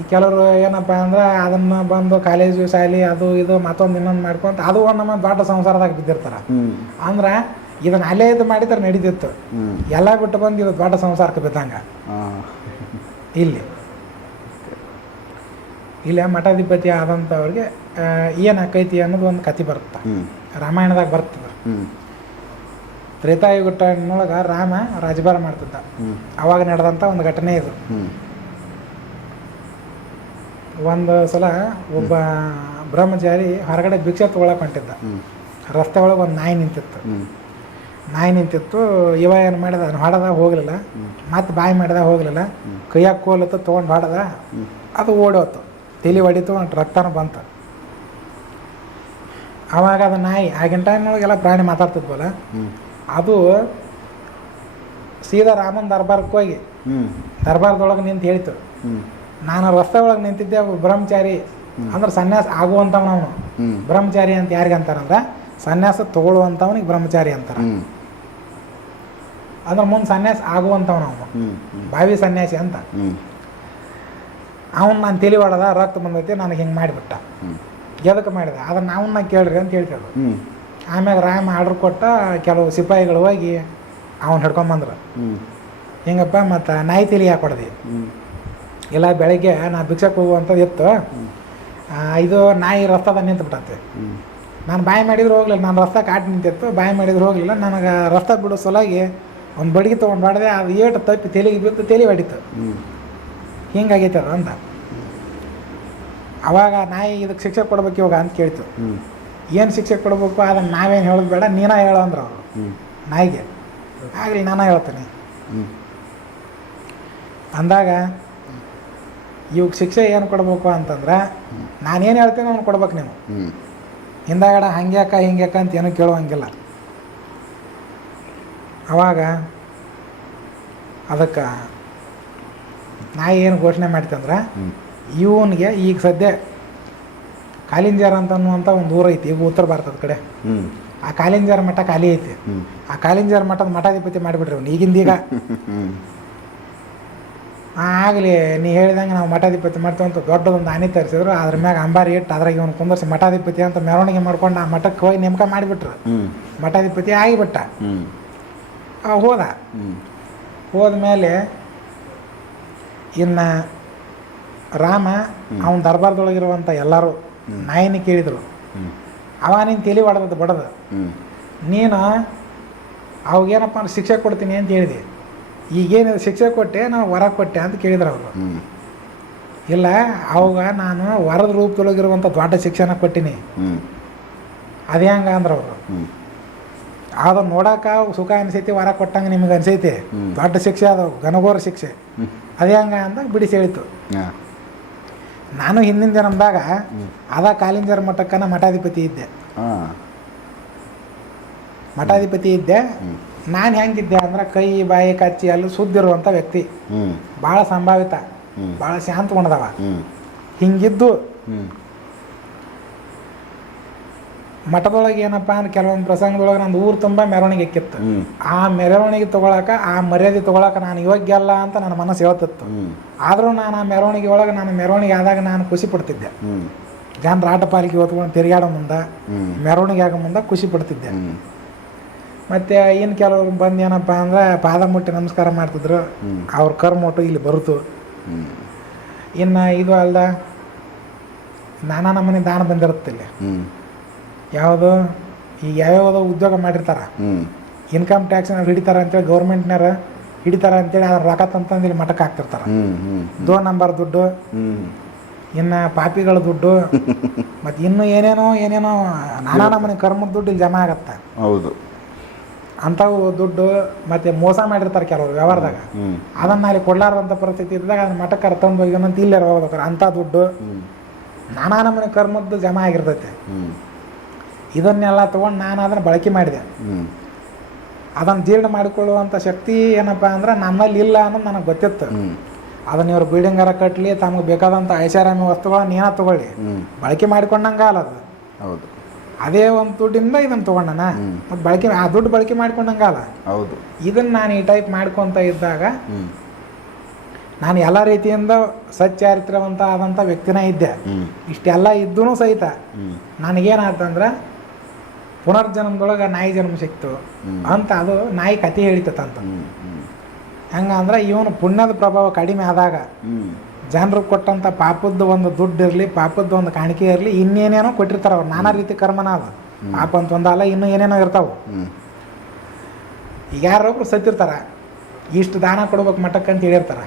ಈ ಕೆಲವರು ಏನಪ್ಪ ಅಂದ್ರೆ ಅದನ್ನು ಬಂದು ಕಾಲೇಜು ಶಾಲಿ ಅದು ಇದು ಮತ್ತೊಂದು ಇನ್ನೊಂದು ಮಾಡ್ಕೊಂತ ಅದು ಒಂದು ನಮ್ಮ ದೊಡ್ಡ ಸಂಸಾರದಾಗ ಬಿದ್ದಿರ್ತಾರೆ. ಅಂದ್ರೆ ಇದನ್ನ ಅಲ್ಲೇ ಇದು ಮಾಡಿದ್ರೆ ನಡೀತಿತ್ತು. ಎಲ್ಲ ಬಿಟ್ಟು ಬಂದು ಇದು ದೊಡ್ಡ ಸಂಸಾರಕ್ಕೆ ಬಿದ್ದಂಗೆ. ಇಲ್ಲಿ. ಇಲ್ಲಿ ಮಠಾಧಿಪತಿ ಆದಂಥವ್ರಿಗೆ ಏನು ಹಾಕೈತಿ ಅನ್ನೋದು ಒಂದು ಕತೆ ಬರುತ್ತೆ. ರಾಮಾಯಣದಾಗ ಬರ್ತದ. ತ್ರೇತಾಯುಗಟ್ಟನೊಳಗ ತ್ರೇತಾಯುಗ ಟೈಮ್ನೊಳಗೆ ರಾಮ ರಾಜಭಾರ ಮಾಡ್ತಿದ್ದ. ಅವಾಗ ನಡೆದಂಥ ಒಂದು ಘಟನೆ ಇದು. ಒಂದು ಸಲ ಒಬ್ಬ ಬ್ರಹ್ಮಚಾರಿ ಹೊರಗಡೆ ಭಿಕ್ಷೆ ತೊಗೊಳಕ್ಕೆ ಹೊಂಟಿದ್ದ. ರಸ್ತೆ ಒಳಗೆ ಒಂದು ನಾಯಿ ನಿಂತಿತ್ತು. ನಾಯಿ ನಿಂತಿತ್ತು ಇವ ಏನು ಮಾಡಿದ ಹೊಡೆದ ಹೋಗಲಿಲ್ಲ. ಮತ್ತೆ ಬಾಯಿ ಮಾಡಿದ ಹೋಗಲಿಲ್ಲ. ಕೈಯಾಗ ಕೋಲತ್ತು ತೊಗೊಂಡು ಹೊಡೆದ. ಅದು ಓಡೋತು. ತಲೆ ಹೊಡಿತು ರಕ್ತನೂ ಬಂತು. ಅವಾಗ ಅದು ನಾಯಿ ಆಗಿನ ಟೈಮ್ನೊಳಗೆಲ್ಲ ಪ್ರಾಣಿ ಮಾತಾಡ್ತಿದ್ವಲ್ಲ? ಅದು ಸೀದಾ ರಾಮನ ದರ್ಬಾರ್ಕ್ ಹೋಗಿ ದರ್ಬಾರ್ದೊಳಗೆ ನಿಂತು ಹೇಳ್ತು. ನಾನು ರಸ್ತೆ ಒಳಗೆ ನಿಂತಿದ್ದೆ ಬ್ರಹ್ಮಚಾರಿ ಅಂದ್ರೆ ಸನ್ಯಾಸ ಆಗುವಂಥವ್ನು ಅವನು. ಬ್ರಹ್ಮಚಾರಿ ಅಂತ ಯಾರಿಗೆ ಅಂತಾರಂದ್ರೆ? ಸನ್ಯಾಸ ತಗೊಳ್ಳುವಂಥವನಿಗೆ ಬ್ರಹ್ಮಚಾರಿ ಅಂತಾರೆ. ಅಂದ್ರೆ ಮುಂದೆ ಸನ್ಯಾಸ ಆಗುವಂಥವನವನು ಅವನು. ಹ್ಞೂ ಸನ್ಯಾಸಿ ಅಂತ. ಅವನು ನಾನು ತಿಳಿವಾಡದ ರಕ್ತ ಬಂದೈತಿ ನನಗೆ ಹಿಂಗೆ ಮಾಡಿಬಿಟ್ಟ. ಎದಕ್ಕೆ ಮಾಡಿದೆ? ಅದನ್ನು ನಾವನ್ನ ಕೇಳ್ರಿ ಅಂತ ಹೇಳ್ತೇವೆ ಆಮ್ಯಾಗ ರಾಮ ಆರ್ಡ್ರ್ ಕೊಟ್ಟ ಕೆಲವು ಸಿಪಾಯಿಗಳು ಹೋಗಿ ಅವ್ನು ಹಿಡ್ಕೊಂಬಂದ್ರು ಹಿಂಗಪ್ಪ ಮತ್ತು ನಾಯಿ ತಿಲಿ ಹಾಕೊಡ್ದಿ ಇಲ್ಲ ಬೆಳಗ್ಗೆ ನಾ ಭಿಕ್ಷಕ್ಕೆ ಹೋಗುವಂಥದ್ದು ಇತ್ತು. ಇದು ನಾಯಿ ರಸ್ತದ ನಿಂತು ಹ್ಞೂ ನಾನು ಬಾಯಿ ಮಾಡಿದ್ರು ಹೋಗ್ಲಿಲ್ಲ. ನಾನು ರಸ್ತೆ ಕಾಟ್ ನಿಂತಿತ್ತು. ಬಾಯಿ ಮಾಡಿದ್ರು ಹೋಗಲಿಲ್ಲ. ನನಗೆ ರಸ್ತೆ ಬಿಡೋ ಸಲುವಾಗಿ ಒಂದು ಬಡಿಗೆ ತೊಗೊಂಡು ಬಾಡ್ದೆ ಅದು ಏಟು ತಪ್ಪಿ ತೆಲಿಗೆ ಬಿತ್ತು ತೆಲಿ ಹೊಡಿತು. ಹಿಂಗಾಗೈತೆ ಅದು ಅಂತ ಅವಾಗ ನಾಯಿ ಇದಕ್ಕೆ ಶಿಕ್ಷೆ ಕೊಡ್ಬೇಕು ಇವಾಗ ಅಂತ ಕೇಳ್ತು. ಏನು ಶಿಕ್ಷೆ ಕೊಡಬೇಕು ಅದನ್ನು ನಾವೇನು ಹೇಳೋದು ಬೇಡ ನೀನ ಹೇಳು ಅಂದ್ರೆ ಅವರು. ನಾಯಿಗೆ. ಆಗಲಿ ನಾನು ಹೇಳ್ತೀನಿ. ಅಂದಾಗ ಇವಾಗ ಶಿಕ್ಷೆ ಏನು ಕೊಡಬೇಕು ಅಂತಂದ್ರೆ ನಾನೇನು ಹೇಳ್ತೀನಿ ಅವ್ನು ಕೊಡ್ಬೇಕು ನೀವು. ಹಿಂದಾಗಡ ಹಂಗ್ಯಾಕ ಹಿಂಗ್ಯಾಕ ಅಂತ ಏನೂ ಕೇಳುವಂಗಿಲ್ಲ. ಅವಾಗ ಅದಕ್ಕೆ ನಾಯಿ ಏನು ಘೋಷಣೆ ಮಾಡ್ತಂದ್ರೆ ಇವನಿಗೆ ಈಗ ಸದ್ಯ ಕಾಲಿಂಜಾರ ಅಂತ ಅನ್ನುವಂಥ ಒಂದು ದೂರ ಐತಿ ಈಗ ಉತ್ತರ ಭಾರತದ ಕಡೆ. ಆ ಕಾಲಿಂಜಾರ ಮಠ ಖಾಲಿ ಐತಿ. ಆ ಕಾಲಿಂಜಾರ ಮಠದ ಮಠಾಧಿಪತಿ ಮಾಡಿಬಿಟ್ರಿ ಅವ್ನು ಈಗಿಂದೀಗ ಈಗ ಆಗಲಿ ನೀ ಹೇಳಿದಂಗೆ ನಾವು ಮಠಾಧಿಪತಿ ಮಾಡ್ತೇವೆ ಅಂತ ದೊಡ್ಡದೊಂದು ಆನೆ ತರಿಸಿದ್ರು. ಅದ್ರ ಮ್ಯಾಗ ಅಂಬಾರಿ ಇಟ್ಟು ಅದ್ರಾಗ ಇವನು ಕುಂದರ್ಸಿ ಮಠಾಧಿಪತಿ ಅಂತ ಮೆರವಣಿಗೆ ಮಾಡ್ಕೊಂಡು ಆ ಮಠಕ್ಕೆ ಹೋಗಿ ನೇಮಕ ಮಾಡಿಬಿಟ್ರು. ಮಠಾಧಿಪತಿ ಆಗಿಬಿಟ್ಟ. ಹೋದ ಹೋದ ಮೇಲೆ ಹೋದ್ಮೇಲೆ ಇನ್ನು ರಾಮ ಅವನ ದರ್ಬಾರ್ದೊಳಗಿರುವಂಥ ಎಲ್ಲರೂ ನಾಯಿನ ಕೇಳಿದರು. ಅವ ನೀನು ತಲೆ ಹೊಡೆದದ್ದು ಬಡದು. ನೀನು ಅವಾಗೇನಪ್ಪ ಅಂದ್ರೆ ಶಿಕ್ಷೆ ಕೊಡ್ತೀನಿ ಅಂತ ಹೇಳಿದೆ. ಈಗೇನಿದೆ ಶಿಕ್ಷೆ ಕೊಟ್ಟೆ ನಾನು ವರ ಕೊಟ್ಟೆ ಅಂತ ಕೇಳಿದ್ರು ಅವರು. ಇಲ್ಲ ಅವಾಗ ನಾನು ವರದ ರೂಪದೊಳಗಿರುವಂಥ ದೊಡ್ಡ ಶಿಕ್ಷಣ ಕೊಟ್ಟಿನಿ. ಅದೇ ಹಂಗ ಅಂದ್ರೆ ಅವರು. ಅದು ಅದನ್ನ ನೋಡಾಕ ಸುಖ ಅನಿಸೈತಿ ವರ ಕೊಟ್ಟಂಗೆ ನಿಮಗೆ ಅನಿಸೈತಿ. ದೊಡ್ಡ ಶಿಕ್ಷೆ ಅದು ಘನಘೋರ ಶಿಕ್ಷೆ. ಅದೇ ಹಂಗ ಅಂದಾಗ ಬಿಡಿಸಿ ಹೇಳಿತು ನಾನು ಹಿಂದಿನ ಜನ್ಮದಾಗ ಅದ ಕಾಲಿಂಜರ ಮಠಕ್ಕನ ಮಠಾಧಿಪತಿ ಇದ್ದೆ. ಮಠಾಧಿಪತಿ ಇದ್ದೆ. ನಾನು ಹೆಂಗಿದ್ದೆ ಅಂದ್ರೆ ಕೈ ಬಾಯಿ ಕಚ್ಚಿ ಅಲ್ಲಿ ಸುದ್ದಿರುವಂಥ ವ್ಯಕ್ತಿ. ಭಾಳ ಸಂಭಾವಿತ. ಭಾಳ ಶಾಂತ ಉಣದವ ಹಿಂಗಿದ್ದು ಮಠದೊಳಗೆ ಏನಪ್ಪ ಅಂದ್ರೆ ಕೆಲವೊಂದು ಪ್ರಸಂಗದೊಳಗೆ ನಂದು ಊರು ತುಂಬ ಮೆರವಣಿಗೆ ಇಕ್ಕಿತ್ತು. ಆ ಮೆರವಣಿಗೆ ತಗೊಳಕ ಆ ಮರ್ಯಾದೆ ತೊಗೊಳಕ್ಕೆ ನಾನು ಯೋಗ್ಯ ಅಲ್ಲ ಅಂತ ನನ್ನ ಮನಸ್ಸು ಹೇಳ್ತಿತ್ತು. ಆದರೂ ನಾನು ಆ ಮೆರವಣಿಗೆ ಒಳಗೆ ನಾನು ಮೆರವಣಿಗೆ ಆದಾಗ ನಾನು ಖುಷಿ ಪಡ್ತಿದ್ದೆ. ಜನರ ಆಟ ಪಾಲಿಕೆ ಹೊತ್ಕೊಂಡು ತಿರುಗಾಡೋ ಮುಂದೆ ಮೆರವಣಿಗೆ ಆಗೋ ಮುಂದೆ ಖುಷಿ ಪಡ್ತಿದ್ದೆ. ಮತ್ತೆ ಇನ್ನು ಕೆಲವರು ಬಂದು ಏನಪ್ಪ ಅಂದ್ರೆ ಪಾದ ಮುಟ್ಟಿ ನಮಸ್ಕಾರ ಮಾಡ್ತಿದ್ರು. ಅವ್ರ ಕರ್ಮೊಟ್ಟು ಇಲ್ಲಿ ಬರುತ್ತು ಇನ್ನು ಇದು ಅಲ್ದ ನಾನಾ ನಮ್ಮನೆ ದಾನ ಬಂದಿರುತ್ತೆ ಇಲ್ಲಿ ಯಾವುದು ಈಗ ಯಾವ್ಯಾವ ಉದ್ಯೋಗ ಮಾಡಿರ್ತಾರ. ಇನ್ಕಮ್ ಟ್ಯಾಕ್ಸ್ ಹಿಡಿತಾರ ಅಂತೇಳಿ ಗೌರ್ಮೆಂಟ್ನಾರ ಹಿಡಿತಾರ ಅಂತೇಳಿ ಅದ್ರ ರೊಕ್ಕ ತಂತಂದು ಇಲ್ಲಿ ಮಠಕ್ಕೆ ಹಾಕ್ತಿರ್ತಾರ ದೋ ನಂಬರ್ ದುಡ್ಡು ಇನ್ನು ಪಾಪಿಗಳ ದುಡ್ಡು ಮತ್ತು ಇನ್ನು ಏನೇನೋ ಏನೇನೋ ನಾನಾ ನಮ್ಮನೆ ಕರ್ಮದ ದುಡ್ಡು ಇಲ್ಲಿ ಜಮಾ ಆಗತ್ತೆ. ಹೌದು. ಅಂಥವು ದುಡ್ಡು ಮತ್ತು ಮೋಸ ಮಾಡಿರ್ತಾರೆ ಕೆಲವರು ವ್ಯವಹಾರದಾಗ. ಅದನ್ನ ಅಲ್ಲಿ ಕೊಡ್ಲಾರ್ದಂಥ ಪರಿಸ್ಥಿತಿ ಇದ್ದಾಗ ಅದನ್ನ ಮಠಕ್ಕೆ ತಂದು ಹೋಗಿ ಅಂತ ಇಲ್ಲೇ ಹೋಗ್ಬೇಕಾರೆ ಅಂಥ ದುಡ್ಡು ನಾನಾ ನಮ್ಮನೆ ಕರ್ಮದ್ದು ಜಮಾ ಆಗಿರ್ತೈತೆ. ಇದನ್ನೆಲ್ಲ ತೊಗೊಂಡು ನಾನು ಅದನ್ನು ಬಳಕೆ ಮಾಡಿದೆ. ಅದನ್ನು ಜೀರ್ಣ ಮಾಡಿಕೊಳ್ಳುವಂಥ ಶಕ್ತಿ ಏನಪ್ಪ ಅಂದ್ರೆ ನನ್ನಲ್ಲಿ ಇಲ್ಲ ಅನ್ನೋದು ನನಗೆ ಗೊತ್ತಿತ್ತು. ಅದನ್ನು ಬಿಲ್ಡಿಂಗ್ ಬಿಲ್ಡಿಂಗಾರ ಕಟ್ಟಲಿ ತಮಗೆ ಬೇಕಾದಂಥ ಐಷಾರಾಮಿ ವಸ್ತುಗಳನ್ನ ಏನ ತೊಗೊಳ್ಳಿ. ಬಳಕೆ ಮಾಡಿಕೊಂಡಂಗೆ ಅಲ್ಲ ಅದು. ಹೌದು. ಅದೇ ಒಂದು ದುಡ್ಡಿಂದ ಇದನ್ನು ತೊಗೊಂಡನ. ಮತ್ತು ಬಳಕೆ ಆ ದುಡ್ಡು ಬಳಕೆ ಮಾಡ್ಕೊಂಡಂಗೆ ಅಲ್ಲ ಹೌದು. ಇದನ್ನು ನಾನು ಈ ಟೈಪ್ ಮಾಡ್ಕೊತ ಇದ್ದಾಗ ನಾನು ಎಲ್ಲ ರೀತಿಯಿಂದ ಸಚ್ಚಾರಿತ್ರವಂತ ಆದಂಥ ವ್ಯಕ್ತಿನೇ ಇದ್ದೆ. ಇಷ್ಟೆಲ್ಲ ಇದ್ದೂ ಸಹಿತ. ನನಗೇನಾಯ್ತಂದ್ರೆ ಪುನರ್ಜನ್ಮದೊಳಗೆ ನಾಯಿ ಜನ್ಮ ಸಿಕ್ತು. ಅಂತ ಅದು ನಾಯಿ ಕತೆ ಹೇಳಿತಂತ ಹೆಂಗಂದ್ರೆ ಇವನು ಪುಣ್ಯದ ಪ್ರಭಾವ ಕಡಿಮೆ ಆದಾಗ ಜನರು ಕೊಟ್ಟಂಥ ಪಾಪದ್ದು ಒಂದು ದುಡ್ಡು ಇರಲಿ ಪಾಪದ್ದು ಒಂದು ಕಾಣಿಕೆ ಇರಲಿ ಇನ್ನೇನೇನೋ ಕೊಟ್ಟಿರ್ತಾರೆ ಅವ್ರು. ನಾನಾ ರೀತಿ ಕರ್ಮನ ಅದು. ಪಾಪ ಅಂತ ಒಂದಲ್ಲ ಇನ್ನೂ ಏನೇನೋ ಇರ್ತಾವೆ. ಈಗ ಯಾರೊಬ್ರು ಸತ್ತಿರ್ತಾರೆ ಇಷ್ಟು ದಾನ ಕೊಡ್ಬೇಕು ಮಠಕ್ಕೆ ಅಂತ ಹೇಳಿರ್ತಾರೆ.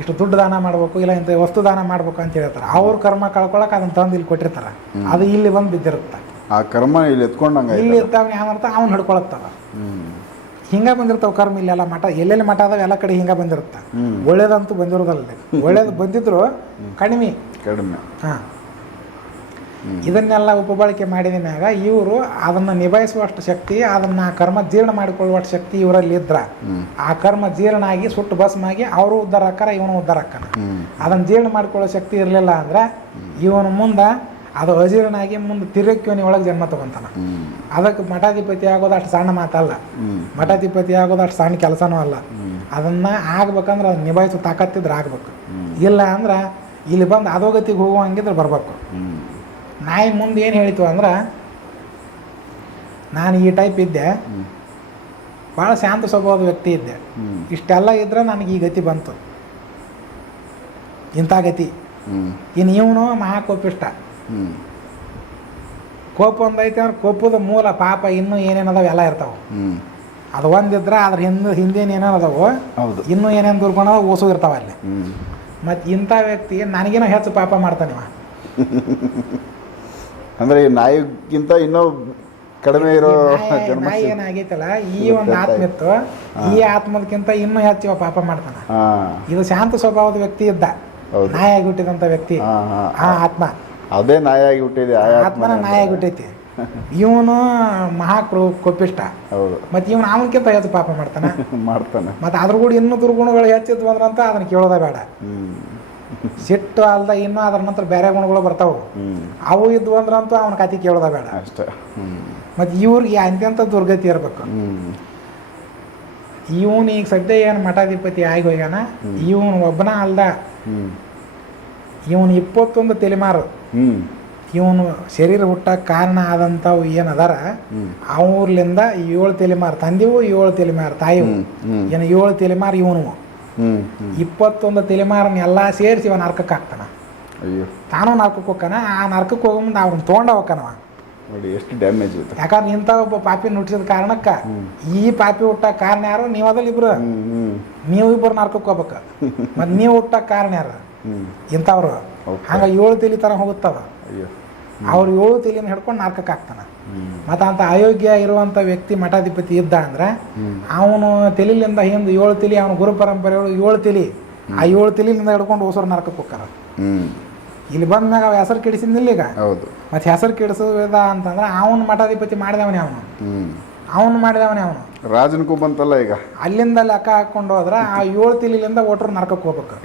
ಇಷ್ಟು ದುಡ್ಡು ದಾನ ಮಾಡಬೇಕು ಇಲ್ಲ ಇಂಥ ವಸ್ತು ದಾನ ಮಾಡ್ಬೇಕು ಅಂತ ಹೇಳ್ತಾರೆ ಅವ್ರ ಕರ್ಮ ಕಳ್ಕೊಳಕ್ಕೆ ಅದನ್ನ ತಂದು ಇಲ್ಲಿ ಕೊಟ್ಟಿರ್ತಾರೆ. ಅದು ಇಲ್ಲಿ ಬಂದು ಬಿದ್ದಿರುತ್ತೆ. ಆ ಕರ್ಮ ಇಲ್ಲಿ ಎತ್ಕೊಂಡಂಗೆ ಇಲ್ಲಿ ಇರ್ತಾವ ಯಾವರ್ತ ಅವ್ನು ಹಿಡ್ಕೊಳತ್ತವ ಹಿಂಗ ಬಂದಿರ್ತಾವ ಕರ್ಮ ಇಲ್ಲೆಲ್ಲ ಮಠ. ಎಲ್ಲೆಲ್ಲಿ ಮಠ ಅದಾವ ಎಲ್ಲ ಕಡೆ ಹಿಂಗೆ ಬಂದಿರುತ್ತೆ. ಒಳ್ಳೇದಂತೂ ಬಂದಿರೋದಲ್ಲ ಒಳ್ಳೇದು ಬಂದಿದ್ರು ಕಡಿಮೆ. ಕಡಿಮೆ. ಹಾಂ. ಇದನ್ನೆಲ್ಲ ಉಪಬಳಕೆ ಮಾಡಿದ ಮ್ಯಾಗ ಇವರು ಅದನ್ನು ನಿಭಾಯಿಸುವಷ್ಟು ಶಕ್ತಿ ಅದನ್ನು ಕರ್ಮ ಜೀರ್ಣ ಮಾಡಿಕೊಳ್ಳುವಷ್ಟು ಶಕ್ತಿ ಇವರಲ್ಲಿ ಇದ್ರ. ಆ ಕರ್ಮ ಜೀರ್ಣ ಆಗಿ ಸುಟ್ಟು ಭಸ್ಮಾಗಿ ಅವರು ಉದ್ಧಾರ ಹಾಕಾರ ಇವನು ಉದ್ಧಾರ ಅದನ್ನ ಅದನ್ನು ಜೀರ್ಣ ಮಾಡಿಕೊಳ್ಳೋ ಶಕ್ತಿ ಇರಲಿಲ್ಲ ಅಂದ್ರೆ ಇವನು ಮುಂದೆ ಅದು ಹಜೀರನಾಗಿ ಮುಂದೆ ತಿರಕ್ಕಿವನಿ ಒಳಗೆ ಜನ್ಮ ತಗೊಂತಾನ. ಅದಕ್ಕೆ ಮಠಾಧಿಪತಿ ಆಗೋದು ಅಷ್ಟು ಸಣ್ಣ ಮಾತಲ್ಲ. ಮಠಾಧಿಪತಿ ಆಗೋದು ಅಷ್ಟು ಸಣ್ಣ ಕೆಲಸನೂ ಅಲ್ಲ. ಅದನ್ನ ಆಗ್ಬೇಕಂದ್ರೆ ಅದನ್ನ ನಿಭಾಯಿಸೋ ತಾಕತ್ತಿದ್ರೆ ಆಗ್ಬೇಕು. ಇಲ್ಲ ಅಂದ್ರೆ ಇಲ್ಲಿ ಬಂದು ಅಧೋಗತಿಗೆ ಹೋಗುವಂಗಿದ್ರೆ ಬರ್ಬೇಕು. ನಾಯಿ ಮುಂದೆ ಏನು ಹೇಳಿತು ಅಂದ್ರೆ ನಾನು ಈ ಟೈಪ್ ಇದ್ದೆ. ಭಾಳ ಶಾಂತ ಸ್ವಭಾವದ ವ್ಯಕ್ತಿ ಇದ್ದೆ. ಇಷ್ಟೆಲ್ಲ ಇದ್ರೆ ನನಗೆ ಈ ಗತಿ ಬಂತು. ಇಂಥ ಗತಿ. ಇನ್ನು ಇವನು ಮಹಾಕೋಪಿಷ್ಟ ಕೋಪ ಒಂದೈತೆ ಅಂದ್ರೆ ಕೋಪದ ಮೂಲ ಪಾಪ ಇನ್ನೂ ಏನೇನದಾವ ಎಲ್ಲ ಇರ್ತಾವೆ. ಅದು ಒಂದಿದ್ರೆ ಅದ್ರ ಹಿಂದೆ ಹಿಂದೇನು ಏನೇನು ಅದಾವು ಹೌದು. ಇನ್ನೂ ಏನೇನು ದುರ್ಗುಣ ಓಸು ಇರ್ತಾವ ಅಲ್ಲಿ. ಮತ್ತು ಇಂಥ ವ್ಯಕ್ತಿ ನನಗೇನೋ ಹೆಚ್ಚು ಪಾಪ ಮಾಡ್ತಾನಿವ ಅಂದರೆ ಈ ನಾಯಿಗಿಂತ ಇನ್ನೂ ಕಡಿಮೆ ಇರೋ ನಾಯಿ- ಏನಾಗೈತಲ್ಲ ಈ ಒಂದು ಆತ್ಮ ಇತ್ತು ಈ ಆತ್ಮದಕ್ಕಿಂತ ಇನ್ನೂ ಹೆಚ್ಚು ಇವ ಪಾಪ ಮಾಡ್ತಾನ. ಇದು ಶಾಂತ ಸ್ವಭಾವದ ವ್ಯಕ್ತಿ ಇದ್ದ. ನಾಯಿ ಆಗಿಬಿಟ್ಟಿದಂತ ವ್ಯಕ್ತಿ ಆ ಆತ್ಮ. ಅದೇ ನಾಯಾಗಿ ಆಗಿಬಿಟ್ಟಿದೆ ಆತ್ಮನ ನಾಯಾಗಿ ಹುಟ್ಟೈತಿ. ಇವನು ಮಹಾಕ್ರು ಕೊಪ್ಪಿಷ್ಟ. ಕೋಪಿಷ್ಟ ಹೌದು. ಮತ್ತೆ ಇವನು ಅವನಕ್ಕಿಂತ ಹೆಚ್ಚು ಪಾಪ ಮಾಡ್ತಾನೆ. ಮಾಡ್ತಾನೆ. ಮತ್ತೆ ಅದ್ರ ಕೂಡ ಇನ್ನೂ ದುರ್ಗುಣಗಳು ಹೆಚ್ಚಿದ್ವು ಅಂದ್ರಂತ ಅದನ್ನ ಕೇಳೋದ ಬೇಡ. ಸಿಟ್ಟು ಅಲ್ದ ಇನ್ನೂ ಅದ್ರ ನಂತರ ಬೇರೆ ಗುಣಗಳು ಬರ್ತಾವೆ. ಅವು ಇದ್ವು ಅಂದ್ರಂತೂ ಅವನ ಕತೆ ಕೇಳೋದ ಬೇಡ. ಅಷ್ಟೇ. ಮತ್ತೆ ಇವ್ರಿಗೆ ಅಂತ್ಯಂತ ದುರ್ಗತಿ ಇರಬೇಕು. ಇವನು ಈಗ ಸದ್ಯ ಏನು ಮಠಾಧಿಪತಿ ಆಗಿ ಹೋಗ್ಯಾನ ಇವನು ಒಬ್ಬನ ಅಲ್ದ. ಇವನು ಇಪ್ಪತ್ತೊಂದು ತಲೆಮಾರು. ಇವನು ಶರೀರ ಹುಟ್ಟಕ್ಕೆ ಕಾರಣ ಆದಂಥವು ಏನು ಅದಾರ ಅವ್ರಲಿಂದ ಏಳು ತಲೆಮಾರು ತಂದೆವು ಏಳು ತಲೆಮಾರು ತಾಯಿವು ಹ್ಞೂ ಏನು ಏಳು ತಲೆಮಾರು ಇವನು. ಇಪ್ಪತ್ತೊಂದು ತಲೆಮಾರನ್ನ ಎಲ್ಲ ಸೇರಿಸಿ ಇವ ನರ್ಕಕ್ಕೆ ಹಾಕ್ತಾನ ತಾನು ನರ್ಕಕ್ಕೆ ಹೋಗ್ತಾನ ಆ ನರ್ಕಕ್ಕೆ ಹೋಗ ಮುಂದೆ ಅವ್ರನ್ನ ತೊಗೊಂಡ ಹೋಗ್ತಾನವ. ನೋಡಿ ಎಷ್ಟು ಡ್ಯಾಮೇಜ್ ಯಾಕಂದ್ರೆ ಇಂಥ ಒಬ್ಬ ಪಾಪಿ ನುಟ್ಟಿಸಿದ ಕಾರಣಕ್ಕೆ ಈ ಪಾಪಿ ಹುಟ್ಟ ಕಾರಣ ಯಾರು? ನೀವು ಅದಲ್ಲ ಇಬ್ರು. ನೀವು ಇಬ್ಬರು ನರ್ಕಕ್ಕೆ ಹೋಗ್ಬೇಕು. ಮತ್ತು ನೀವು ಹುಟ್ಟ ಕಾರಣ ಯಾರು? ಇಂಥವ್ರು. ಹಂಗೆ ಏಳು ತಲೆ ಥರ ಹೋಗುತ್ತದ ಅಯ್ಯೋ. ಅವ್ರು ಏಳು ತಲೆಯನ್ನು ಹಿಡ್ಕೊಂಡು ನಾಲ್ಕಕ್ಕೆ ಹಾಕ್ತಾನ ಮತ್ತು ಅಂತ ಅಯೋಗ್ಯ ಇರುವಂಥ ವ್ಯಕ್ತಿ ಮಠಾಧಿಪತಿ ಇದ್ದ ಅಂದ್ರೆ ಅವನು ತಲೆಯಿಂದ ಹಿಂದೆ ಏಳು ತಲೆ ಅವನ ಗುರು ಪರಂಪರೆ ಏಳು ತಲೆ ಆ ಏಳು ತಲೆಯಿಂದ ಹಿಡ್ಕೊಂಡು ಹೊಸರು ನರಕಕ್ಕೆ ಹೋಗ್ತಾರ. ಇಲ್ಲಿ ಬಂದ್ಮ್ಯಾಗ ಅವ ಹೆಸರು ಕೆಡಿಸಿದ್ನಿಲ್ಲ ಈಗ. ಹೌದು. ಮತ್ತು ಹೆಸರು ಕೆಡಿಸೋದ ಅಂತಂದ್ರೆ ಅವನು ಮಠಾಧಿಪತಿ ಮಾಡಿದವನೇ ಅವನು. ಅವನು ಮಾಡಿದವನೇ ಅವನು. ರಾಜನ್ಗೂ ಬಂತಲ್ಲ ಈಗ? ಅಲ್ಲಿಂದ ಲೆಕ್ಕ ಹಾಕೊಂಡು ಹೋದ್ರ ಆ ಏಳು ತಿಲಿಲಿಂದ ಒಟ್ರು ನರಕಕ್ಕೆ ಹೋಗ್ಬೇಕು.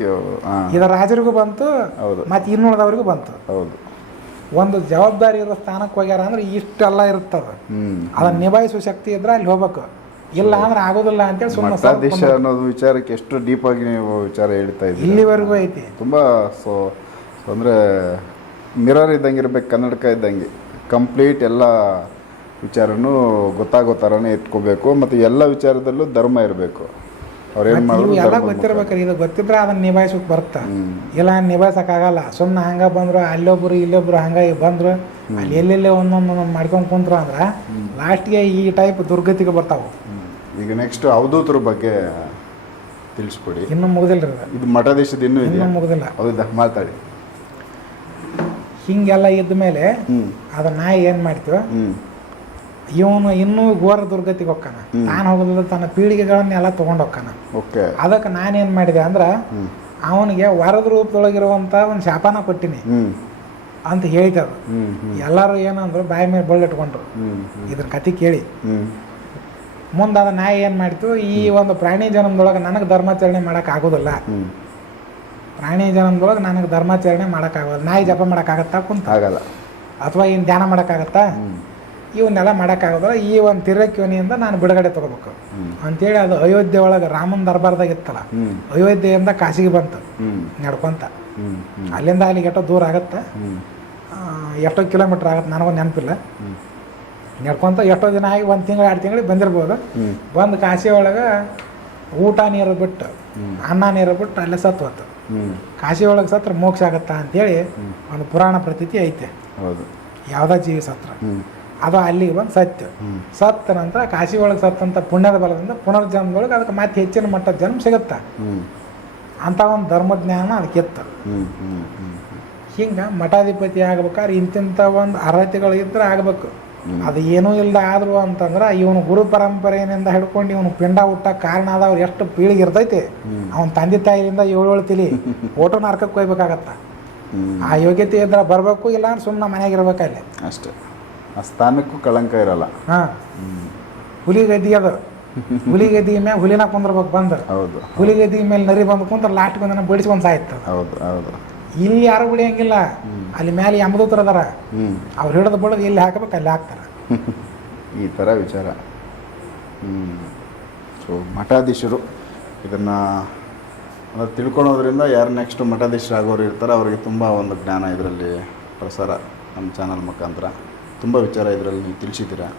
ಇದು ರಾಜರಿಗೂ ಬಂತು ಹೌದು. ಮತ್ತು ಇನ್ನುಳಿದವ್ರಿಗೂ ಬಂತು. ಹೌದು. ಒಂದು ಜವಾಬ್ದಾರಿ ಇರೋ ಸ್ಥಾನಕ್ಕೆ ಹೋಗ್ಯಾರ ಅಂದ್ರೆ ಇಷ್ಟೆಲ್ಲ ಇರ್ತದ. ಅದನ್ನ ನಿಭಾಯಿಸುವ ಶಕ್ತಿ ಇದ್ರೆ ಅಲ್ಲಿ ಹೋಗ್ಬೇಕು. ಇಲ್ಲ ಅಂದ್ರೆ ಆಗೋದಿಲ್ಲ ಅಂತೇಳಿ ಸುಮ್ಮನೆ ಮಠಾಧೀಶ ಅನ್ನೋದು ವಿಚಾರಕ್ಕೆ ಎಷ್ಟು ಡೀಪ್ ಆಗಿ ನೀವು ವಿಚಾರ ಹೇಳ್ತಾ ಇದ್ದೀವಿ ಇಲ್ಲಿವರೆಗೂ ಐತಿ. ತುಂಬಾ ಸೊ ಅಂದ್ರೆ ಮಿರರ್ ಇದ್ದಂಗೆ ಇರ್ಬೇಕು ಕನ್ನಡಕ ಇದ್ದಂಗೆ. ಕಂಪ್ಲೀಟ್ ಎಲ್ಲ ವಿಚಾರನೂ ಗೊತ್ತಾಗೋ ಥರನೇ ಇಟ್ಕೋಬೇಕು ಮತ್ತು ಎಲ್ಲ ವಿಚಾರದಲ್ಲೂ ಧರ್ಮ ಇರಬೇಕು. ಅವ್ರೇನು ಏನು ಮಾಡೋದು ಎಲ್ಲ ಗೊತ್ತಿರ್ಬೇಕು ಗೊತ್ತಿರ್ಬೇಕ್ರಿ ಇದು ಗೊತ್ತಿದ್ರೆ ಅದನ್ನ ನಿಭಾಯಿಸೋಕೆ ಬರುತ್ತೆ ಇಲ್ಲ ನಿಭಾಯಿಸೋಕ್ಕಾಗಲ್ಲ. ಸುಮ್ಮನೆ ಹಂಗೆ ಬಂದರು ಅಲ್ಲೊಬ್ರು ಇಲ್ಲೊಬ್ರು ಹಂಗಾಗಿ ಬಂದರು ಅಲ್ಲಿ ಎಲ್ಲೆಲ್ಲೇ ಒಂದೊಂದು ಒಂದೊಂದು ಮಾಡ್ಕೊಂಡು ಕುಂತ್ರು ಅಂದ್ರೆ ಲಾಸ್ಟ್ಗೆ ಈ ಟೈಪ್ ದುರ್ಗತಿಗೆ ಬರ್ತಾವೆ. ಈಗ ನೆಕ್ಸ್ಟ್ ಅವಧೂತರ ಬಗ್ಗೆ ತಿಳಿಸ್ಕೊಡಿ. ಇನ್ನೂ ಮುಗಿದಿಲ್ಲ ರೀ ಇದು ಮಠಾಧೀಶದ ಇನ್ನೂ ಇನ್ನೂ ಮುಗಿದಿಲ್ಲ. ಹೌದಾ ಮಾತಾಡಿ. ಹಿಂಗೆಲ್ಲ ಇದ್ದ ಮೇಲೆ ಹ್ಞೂ ಅದು ನಾಯಿ ಏನು ಮಾಡ್ತೀವಿ ಇವನು ಇನ್ನೂ ಘೋರ ದುರ್ಗತಿಗೆ ಹೋಗ್ತಾನ. ನಾನು ಹೋಗೋದಿಲ್ಲ ತನ್ನ ಪೀಳಿಗೆಗಳನ್ನೆಲ್ಲ ತೊಗೊಂಡು ಓಕೆ. ಅದಕ್ಕೆ ನಾನೇನು ಮಾಡಿದೆ ಅಂದ್ರೆ ಅವನಿಗೆ ವರದ ರೂಪದೊಳಗಿರುವಂಥ ಒಂದು ಶಾಪನ ಕೊಟ್ಟಿನಿ ಅಂತ ಹೇಳಿದರು ಎಲ್ಲಾರು ಏನಂದ್ರು ಬಾಯಿ ಮೇಲೆ ಬಳ್ಳಿಟ್ಕೊಂಡ್ರು ಇಟ್ಕೊಂಡ್ರು. ಇದ್ರ ಕತೆ ಕೇಳಿ. ಮುಂದ ಅದ ನಾಯಿ ಏನು ಮಾಡ್ತು ಈ ಒಂದು ಪ್ರಾಣಿ ಜನ್ಮದೊಳಗೆ ನನಗೆ ಧರ್ಮಾಚರಣೆ ಮಾಡೋಕ್ಕಾಗೋದಿಲ್ಲ ಪ್ರಾಣಿ ಜನ್ಮದೊಳಗೆ ನನಗೆ ಧರ್ಮಾಚರಣೆ ಮಾಡೋಕ್ಕಾಗೋದು ನಾಯಿ ಜಪ ಮಾಡೋಕ್ಕಾಗತ್ತಾ ಕುಂತ? ಆಗಲ್ಲ. ಅಥವಾ ಏನು ಧ್ಯಾನ ಮಾಡೋಕ್ಕಾಗತ್ತಾ ಇವನ್ನೆಲ್ಲ ಮಾಡೋಕ್ಕಾಗೋದಿಲ್ಲ. ಈ ಒಂದು ತಿರಕ್ಯೋನಿಯಿಂದ ನಾನು ಬಿಡುಗಡೆ ತಗೋಬೇಕು. ಅಂತೇಳಿ ಅದು ಅಯೋಧ್ಯೆ ಒಳಗೆ ರಾಮನ ದರ್ಬಾರ್ದಾಗ ಇತ್ತಲ್ಲ ಅಯೋಧ್ಯೆಯಿಂದ ಕಾಶಿಗೆ ಬಂತು. ನಡ್ಕೊಂತ. ಅಲ್ಲಿಂದ ಅಲ್ಲಿಗೆ ಎಷ್ಟೋ ದೂರ ಆಗತ್ತೆ. ಎಷ್ಟೋ ಕಿಲೋಮೀಟ್ರ್ ಆಗತ್ತೆ ನನಗೊಂದು ನೆನಪಿಲ್ಲ. ನಡ್ಕೊಂತ ಎಷ್ಟೋ ದಿನ ಆಗಿ ಒಂದು ತಿಂಗಳು ಎರಡು ತಿಂಗಳಿಗೆ ಬಂದಿರ್ಬೋದು. ಬಂದು ಕಾಶಿ ಒಳಗೆ ಊಟ ನೀರು ಬಿಟ್ಟು ಅನ್ನ ನೀರು ಬಿಟ್ಟು ಅಲ್ಲೇ ಸತ್ತು ಹೋತು. ಕಾಶಿ ಒಳಗೆ ಸತ್ರ ಮೋಕ್ಷ ಆಗತ್ತಾ ಅಂತೇಳಿ. ಒಂದು ಪುರಾಣ ಪ್ರತೀತಿ ಐತೆ. ಹೌದು. ಯಾವುದೋ ಜೀವಿ ಸತ್ರ. ಅದು ಅಲ್ಲಿ ಬಂದು ಸತ್ಯ. ಸತ್ತ ನಂತರ ಕಾಶಿ ಒಳಗೆ ಸತ್ತಂತ ಪುಣ್ಯದ ಬಲದಿಂದ ಪುನರ್ಜನ್ಮದೊಳಗೆ ಅದಕ್ಕೆ ಮತ್ತೆ ಹೆಚ್ಚಿನ ಮಟ್ಟದ ಜನ್ಮ ಸಿಗುತ್ತೆ? ಅಂಥ ಒಂದು ಧರ್ಮಜ್ಞಾನ ಅದಕ್ಕೆ ಇತ್ತು. ಹ್ಞೂ ಹ್ಞೂ ಹ್ಞೂ ಹಿಂಗೆ ಮಠಾಧಿಪತಿ ಆಗ್ಬೇಕಾದ್ರೆ ಇಂತಿಂಥ ಒಂದು ಅರ್ಹತೆಗಳು ಇದ್ರೆ ಆಗಬೇಕು. ಅದು ಏನೂ ಇಲ್ಲದ ಆದ್ರು ಅಂತಂದ್ರೆ ಇವನು ಗುರು ಪರಂಪರೆಯಿಂದ ಹಿಡ್ಕೊಂಡು ಇವನು ಪಿಂಡ ಹುಟ್ಟ ಕಾರಣ ಆದವ್ರು ಎಷ್ಟು ಪೀಳಿಗೆ ಇರ್ತೈತಿ. ಅವನ ತಂದೆ ತಾಯಿಯಿಂದ ಏಳು ಏಳು ತಿಳಿ ಫೋಟೋ ನರ್ಕಕ್ಕೆ ಹೋಗ್ಬೇಕಾಗತ್ತ. ಆ ಯೋಗ್ಯತೆ ಇದ್ರೆ ಬರಬೇಕು ಇಲ್ಲ ಅಂದ್ರೆ ಸುಮ್ಮನೆ ಮನೆಯಾಗಿರ್ಬೇಕಲ್ಲಿ ಅಷ್ಟೇ. ಆ ಸ್ಥಾನಕ್ಕೂ ಕಳಂಕ ಇರಲ್ಲ. ಹಾಂ. ಅದು ಹುಲಿ ಗದ್ದಿ ಮ್ಯಾಗ ಹುಲಿನ ಕುಂದ್ರಬೇಕು ಬಂದ. ಹೌದು. ಹುಲಿ ಗದ್ದಿ ಮೇಲೆ ನರಿ ಬಂದು ಕುಂದ್ರ ಲಾಸ್ಟ್ ಬಂದ ಬಡಿಸ್ಕೊಂಡು ಸಾಯ್ತು. ಹೌದು ಹೌದು. ಇಲ್ಲಿ ಯಾರು ಬಿಡಿಯಂಗಿಲ್ಲ ಅಲ್ಲಿ ಮೇಲೆ ಯಮದೂತ್ರ ಅದಾರ. ಅವ್ರು ಹಿಡಿದು ಬಿಡೋದು ಇಲ್ಲಿ ಹಾಕಬೇಕು ಅಲ್ಲಿ ಹಾಕ್ತಾರೆ. ಈ ಥರ ವಿಚಾರ. ಸೊ ಮಠಾಧೀಶರು ಇದನ್ನು ಅದು ತಿಳ್ಕೊಳೋದ್ರಿಂದ ಯಾರು ನೆಕ್ಸ್ಟ್ ಮಠಾಧೀಶರಾಗೋರು ಇರ್ತಾರೆ ಅವರಿಗೆ ತುಂಬ ಒಂದು ಜ್ಞಾನ ಇದರಲ್ಲಿ ಪ್ರಸಾರ ನಮ್ಮ ಚಾನಲ್ ಮುಖಾಂತರ. ತುಂಬ ವಿಚಾರ ಇದರಲ್ಲಿ ನೀವು ತಿಳಿಸಿದ್ದೀರಾ?